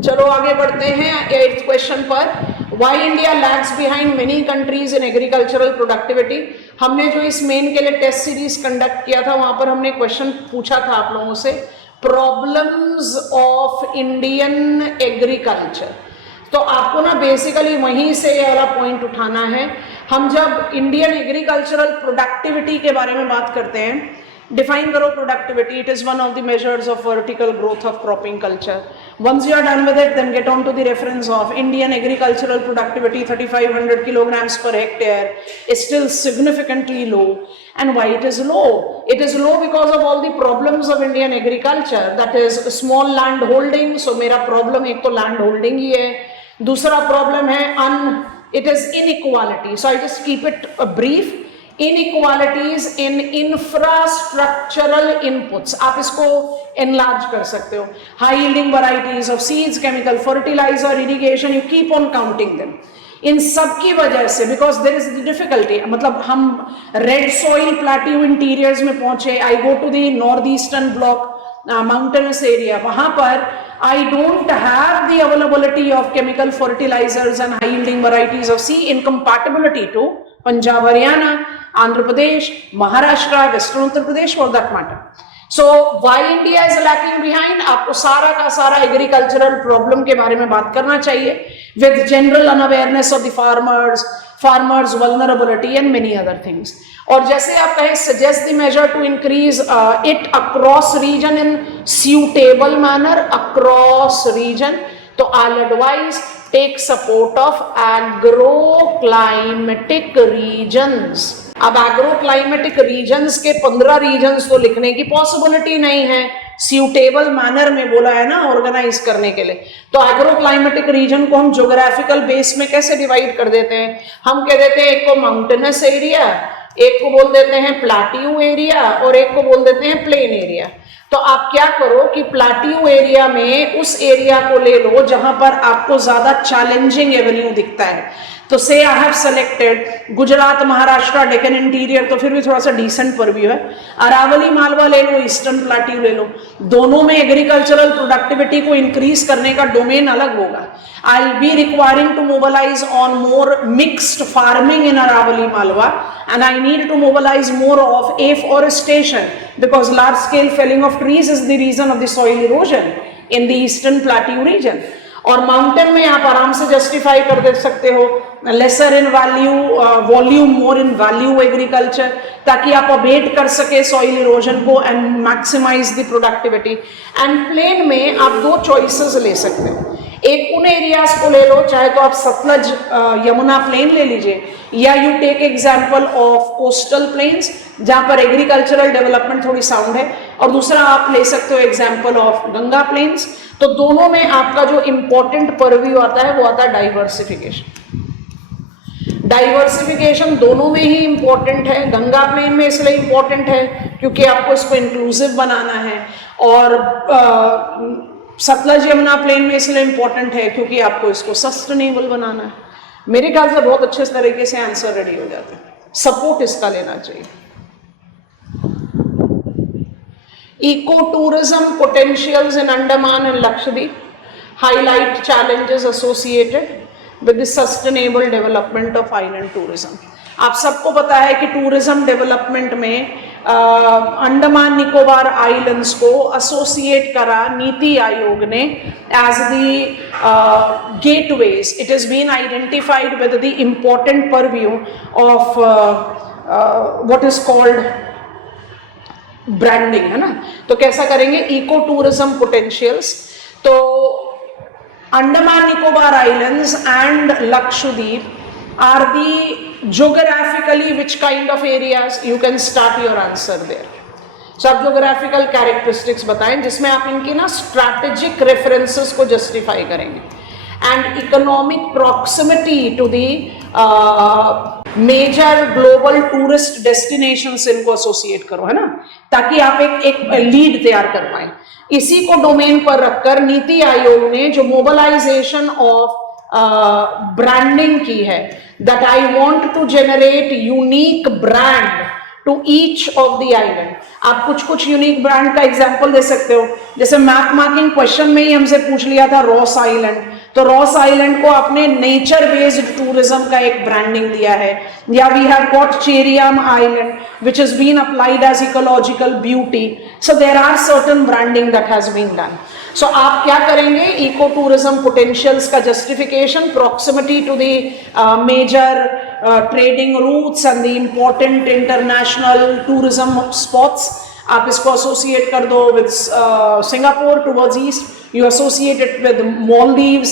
चलो आगे बढ़ते हैं 8th क्वेश्चन पर. Why India lags behind many countries in agricultural productivity. हमने जो इस मेन के लिए टेस्ट सीरीज कंडक्ट किया था वहां पर हमने क्वेश्चन पूछा था आप लोगों से, प्रॉब्लम्स ऑफ इंडियन एग्रीकल्चर. तो आपको ना बेसिकली वहीं से ये वाला पॉइंट उठाना है. हम जब इंडियन एग्रीकल्चरल प्रोडक्टिविटी के बारे में बात करते हैं, डिफाइन करो productivity. It is one of the measures of vertical growth of cropping culture. Once you are done with it, then get on to the reference of Indian agricultural productivity 3500 kilograms per hectare is still significantly low. And why it is low? It is low because of all the problems of Indian agriculture, that is small land holding. So मेरा problem एक तो land holding ही है, दूसरा प्रॉब्लम है it is inequality. So I just keep it brief. Inequalities in infrastructural inputs. आप इसको enlarge कर सकते हो. High yielding varieties of seeds, chemical fertilizer, irrigation, you keep on counting them. इन सब की वजह से, बिकॉज देयर इज डिफिकल्टी, मतलब हम रेड सॉइल प्लेट्यू इंटीरियर्स में पहुंचे, I go to the north eastern block mountainous area, वहां पर I don't have the availability of chemical fertilizers and high yielding varieties of seed in compatibility to Punjab, Haryana, Andhra Pradesh, Maharashtra, western Uttar Pradesh for that matter. So why India is lacking behind? आपको सारा का सारा agricultural problem के बारे में बात करना चाहिए, with general unawareness of the farmers vulnerability and many other things. और जैसे आप कहें suggest the measure to increase it across region in suitable manner across region, तो I'll advise take support of agroclimatic regions. अब agroclimatic regions के 15 रीजन्स तो लिखने की पॉसिबिलिटी नहीं है, सूटेबल मैनर में बोला है ना ऑर्गेनाइज करने के लिए. तो एग्रोक्लाइमेटिक रीजन को हम ज्योग्राफिकल बेस में कैसे डिवाइड कर देते हैं? हम कह देते हैं एक को माउंटेनस एरिया, एक को बोल देते हैं प्लाट्यू एरिया और एक को बोल देते हैं प्लेन एरिया. तो आप क्या करो कि प्लाट्यू एरिया में उस एरिया को ले लो जहां पर आपको ज्यादा चैलेंजिंग एवेन्यू दिखता है. तो से आई हैव सेलेक्टेड गुजरात, महाराष्ट्र, डेक्कन इंटीरियर, तो फिर भी थोड़ा सा डिसेंट परव्यू है. अरावली, मालवा ले लो, ईस्टर्न प्लाट्यू ले लो, दोनों में एग्रीकल्चरल प्रोडक्टिविटी को इंक्रीज करने का डोमेन अलग होगा. I will be requiring to mobilize on more mixed farming in Aravalli, Malwa, and I need to mobilize more of afforestation because large scale felling of trees is the reason of the soil erosion in the eastern plateau region. और mountain में आप आराम से justify कर दे सकते हो lesser in value volume more in value agriculture, ताकि आप अबेट कर सके सॉइल इरोजन को and maximize the productivity. And plain में आप दो चॉइसेस ले सकते हो, एक उन एरियाज को ले लो, चाहे तो आप सतलज यमुना प्लेन ले लीजिए, या you take example of coastal plains जहां पर एग्रीकल्चरल डेवलपमेंट थोड़ी साउंड है, और दूसरा आप ले सकते हो एग्जांपल ऑफ गंगा प्लेन्स. तो दोनों में आपका जो इंपॉर्टेंट परव्यू आता है वो आता है डाइवर्सिफिकेशन. डाइवर्सिफिकेशन दोनों में ही इंपॉर्टेंट है. गंगा प्लेन में इसलिए इंपॉर्टेंट है क्योंकि आपको इसको इंक्लूसिव बनाना है, और सतलज यमुना प्लेन में इसलिए इंपॉर्टेंट है क्योंकि आपको इसको सस्टेनेबल बनाना है. मेरे ख्याल से बहुत अच्छे तरीके से आंसर रेडी हो जाते हैं. सपोर्ट इसका लेना चाहिए. Eco tourism potentials in Andaman and Lakshadweep, highlight challenges associated with the sustainable development of island tourism. आप सबको पता है कि टूरिज्म डेवलपमेंट में अंडमान निकोबार आइलैंड्स को एसोसिएट करा नीति आयोग ने as the gateways. It is been identified with the important purview of what is called branding, है ना. तो कैसा करेंगे? Eco tourism potentials. तो Andaman Nicobar islands and Lakshadweep are the geographically which kind of areas? You can start your answer there. So आप geographical characteristics बताएं जिसमें आप इनकी ना strategic references को justify करेंगे, and economic proximity to the major global tourist destinations इनको associate करो, है ना, ताकि आप एक lead तैयार कर पाए. इसी को डोमेन पर रखकर नीति आयोग ने जो mobilization of ब्रांडिंग की है, that I want to generate unique brand to each of the island. आप कुछ यूनिक ब्रांड का एग्जांपल दे सकते हो. जैसे मैप मार्किंग क्वेश्चन में ही हमसे पूछ लिया था रॉस आइलैंड, तो रॉस आइलैंड को आपने नेचर बेस्ड टूरिज्म का एक ब्रांडिंग दिया है. या we have got Cheriyam island which has been applied as ecological beauty. So there are certain branding that has been done. So आप क्या करेंगे? इको टूरिज्म पोटेंशियल्स का justification, proximity to the major trading routes and the important international tourism spots, आप इसको associate कर दो with Singapore towards east, you associate it with Maldives,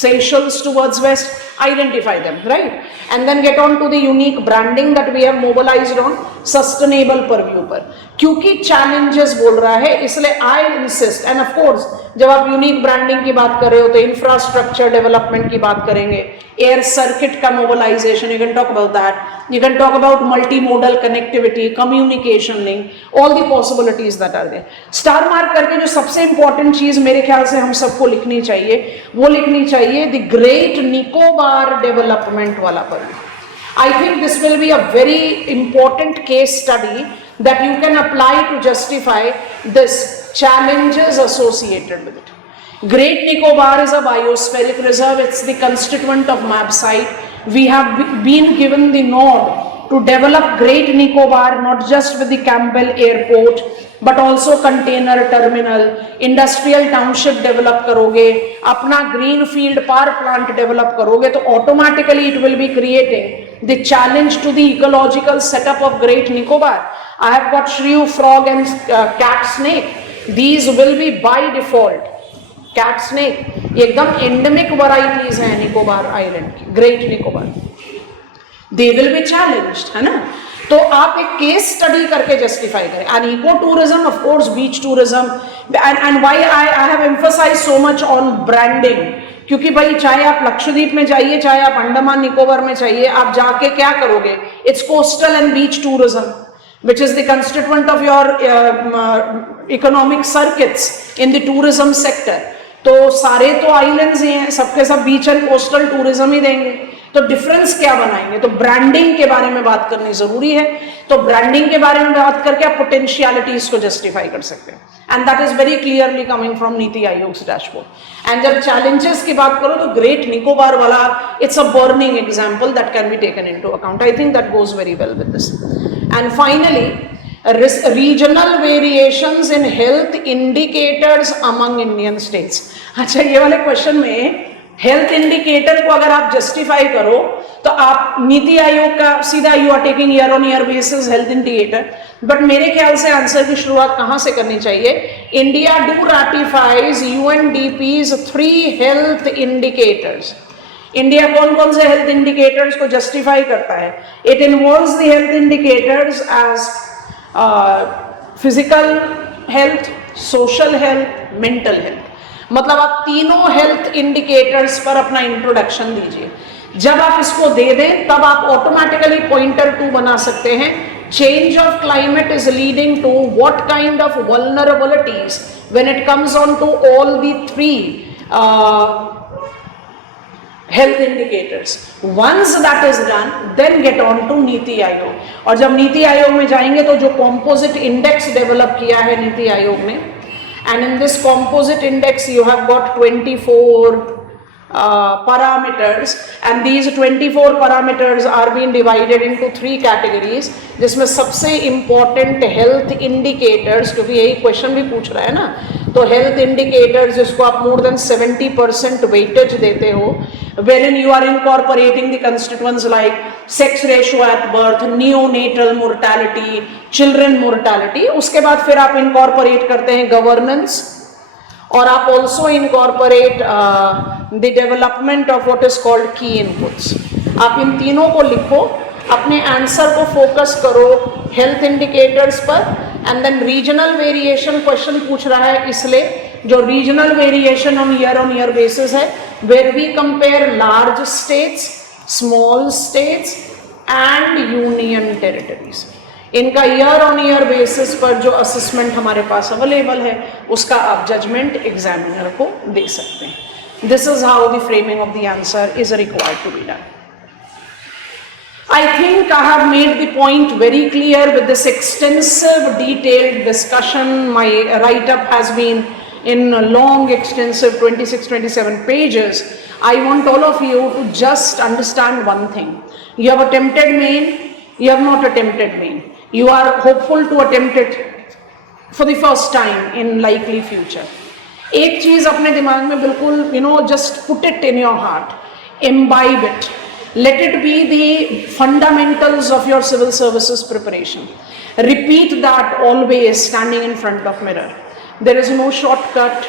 Seychelles towards west. identify them, right? And then get on to the unique branding that we have mobilized on sustainable purview पर, क्योंकि challenges बोल रहा है इसलिए I insist, and of course जब आप unique branding की बात कर रहे हो तो इंफ्रास्ट्रक्चर डेवलपमेंट की बात करेंगे, एयर सर्किट का mobilization, you can talk about that, you can talk about multi modal connectivity, communication link, all the possibilities that are there. Star mark करके जो सबसे इंपॉर्टेंट चीज मेरे ख्याल से हम सबको लिखनी चाहिए, वो लिखनी चाहिए द ग्रेट निकोबार डेवलपमेंट वाला पर। I think this will be a very important case study that you can apply to justify this challenges associated with it. Great Nicobar is a biospheric reserve. It's the constituent of map site. We have been given the nod to develop Great Nicobar not just with the Campbell Airport but also container terminal, industrial township develop करोगे, अपना greenfield power plant develop करोगे, तो automatically it will be creating the challenge to the ecological setup of Great Nicobar. I have got shrew, frog and cat snake. These will be by default. Cat snake ये एकदम endemic varieties हैं निकोबार आइलैंड की, Great Nicobar. They will be challenged, है ना? तो आप एक case study करके जस्टिफाई करें। And ecotourism, of course beach tourism, and why I have emphasise so much on branding, क्योंकि भाई चाहे आप लक्षद्वीप में जाइए, चाहे आप अंडमान निकोबार में जाइए, आप जाके क्या करोगे? It's coastal and beach tourism which is the constituent of your economic circuits in the tourism sector. तो सारे तो आइलैंड्स ही हैं, सबके सब बीच एंड कोस्टल टूरिज्म ही देंगे, तो डिफरेंस क्या बनाएंगे? तो ब्रांडिंग के बारे में बात करनी जरूरी है। तो ब्रांडिंग के बारे में बात करके आप पोटेंशियलिटीज को जस्टिफाई कर सकते हैं, and that is very clearly coming from NITI Aayog dashboard. And जब चैलेंजेस की बात करो तो ग्रेट निकोबार वाला it's a burning example that can be taken into account. I think that goes very well with this. And finally, regional variations in health indicators among Indian states. अच्छा, ये वाले क्वेश्चन में हेल्थ इंडिकेटर को अगर आप जस्टिफाई करो तो आप नीति आयोग का सीधा you are taking year on year basis health indicator, but मेरे ख्याल से आंसर की शुरुआत कहां से करनी चाहिए? India do ratifies UNDP's 3 health indicators. India कौन कौन से हेल्थ इंडिकेटर्स को जस्टिफाई करता है? It involves the health indicators as physical health, social health, mental health. मतलब आप तीनों हेल्थ इंडिकेटर्स पर अपना इंट्रोडक्शन दीजिए। जब आप इसको दे दें तब आप ऑटोमेटिकली पॉइंटर 2 बना सकते हैं। Change of climate is leading to what kind of vulnerabilities when it comes on to all the 3 health indicators. Once that is done, then get on to NITI आयोग। और जब नीति आयोग में जाएंगे तो जो composite index डेवलप किया है नीति आयोग ने, and in this composite index you have got 24 parameters, and these 24 parameters are being divided into 3 categories, जिसमें सबसे important health indicators, क्योंकि यही क्वेश्चन भी पूछ रहा है ना, तो हेल्थ इंडिकेटर्स जिसको आप मोर देन 70% वेटेज देते हो, wherein you are incorporating the constituents like sex ratio at birth, neonatal mortality, children mortality। उसके बाद फिर आप incorporate करते हैं governance, और आप also incorporate the development of what is called key inputs। आप इन तीनों को लिखो, अपने आंसर को फोकस करो हेल्थ इंडिकेटर्स पर, and then regional variation question पूछ रहा है, इसलिए जो regional variation on year basis है, where we compare large states, small states and union territories. इनका ईयर ऑन ईयर बेसिस पर जो असेसमेंट हमारे पास अवेलेबल है, उसका आप जजमेंट एग्जामिनर को दे सकते हैं। This is how the framing of the answer is required to be done. I think I have made the point very clear with this extensive detailed discussion. My write-up has been in a long extensive 26-27 pages. I want all of you to just understand one thing. You have attempted main, you have not attempted main. You are hopeful to attempt it for the first time in likely future. एक चीज अपने दिमाग में बिल्कुल just put it in your heart, imbibe it. Let it be the fundamentals of your civil services preparation. Repeat that always standing in front of mirror. There is no shortcut.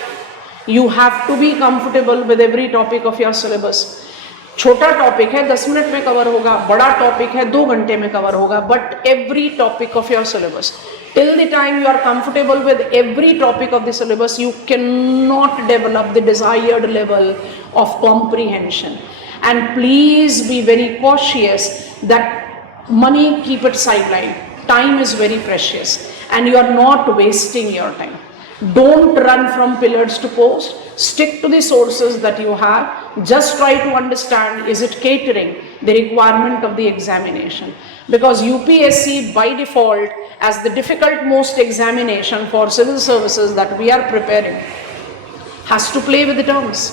You have to be comfortable with every topic of your syllabus. छोटा टॉपिक है 10 मिनट में कवर होगा, बड़ा टॉपिक है 2 घंटे में कवर होगा, but every topic of your syllabus, till the time you are comfortable with every topic of the syllabus, you cannot develop the desired level of comprehension. And please be very cautious that money, keep it sidelined. Time is very precious and you are not wasting your time. Don't run from pillars to post. Stick to the sources that you have. Just try to understand, is it catering the requirement of the examination? Because UPSC by default, as the difficult most examination for civil services that we are preparing, has to play with the terms.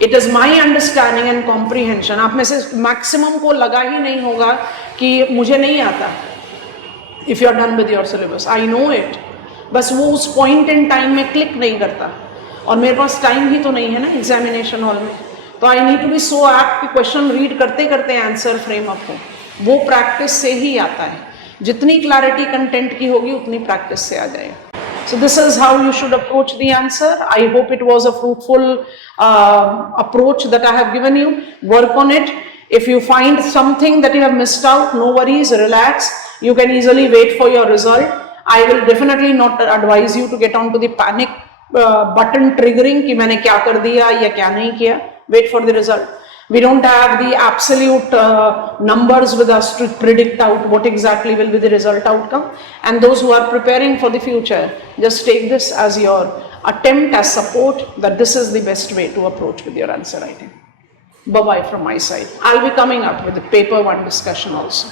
It is my understanding and comprehension. आप में से maximum को लगा ही नहीं होगा कि मुझे नहीं आता. If you are done with your syllabus, I know it. बस वो उस पॉइंट इन टाइम में क्लिक नहीं करता, और मेरे पास टाइम ही तो नहीं है ना एग्जामिनेशन हॉल में, तो I need to be so apt कि क्वेश्चन रीड करते करते आंसर फ्रेम अप हो. वो प्रैक्टिस से ही आता है. जितनी क्लैरिटी कंटेंट की होगी उतनी प्रैक्टिस से आ जाएगा. So this is how you should approach the answer. I hope it was a fruitful approach that I have given you. Work on it. If you find something that you have missed out, no worries, relax. You can easily wait for your result. I will definitely not advise you to get onto the panic button triggering कि मैंने क्या कर दिया या क्या नहीं किया. Wait for the result. We don't have the absolute numbers with us to predict out what exactly will be the result outcome. And those who are preparing for the future, just take this as your attempt, as support, that this is the best way to approach with your answer writing. Bye-bye from my side. I'll be coming up with the paper 1 discussion also.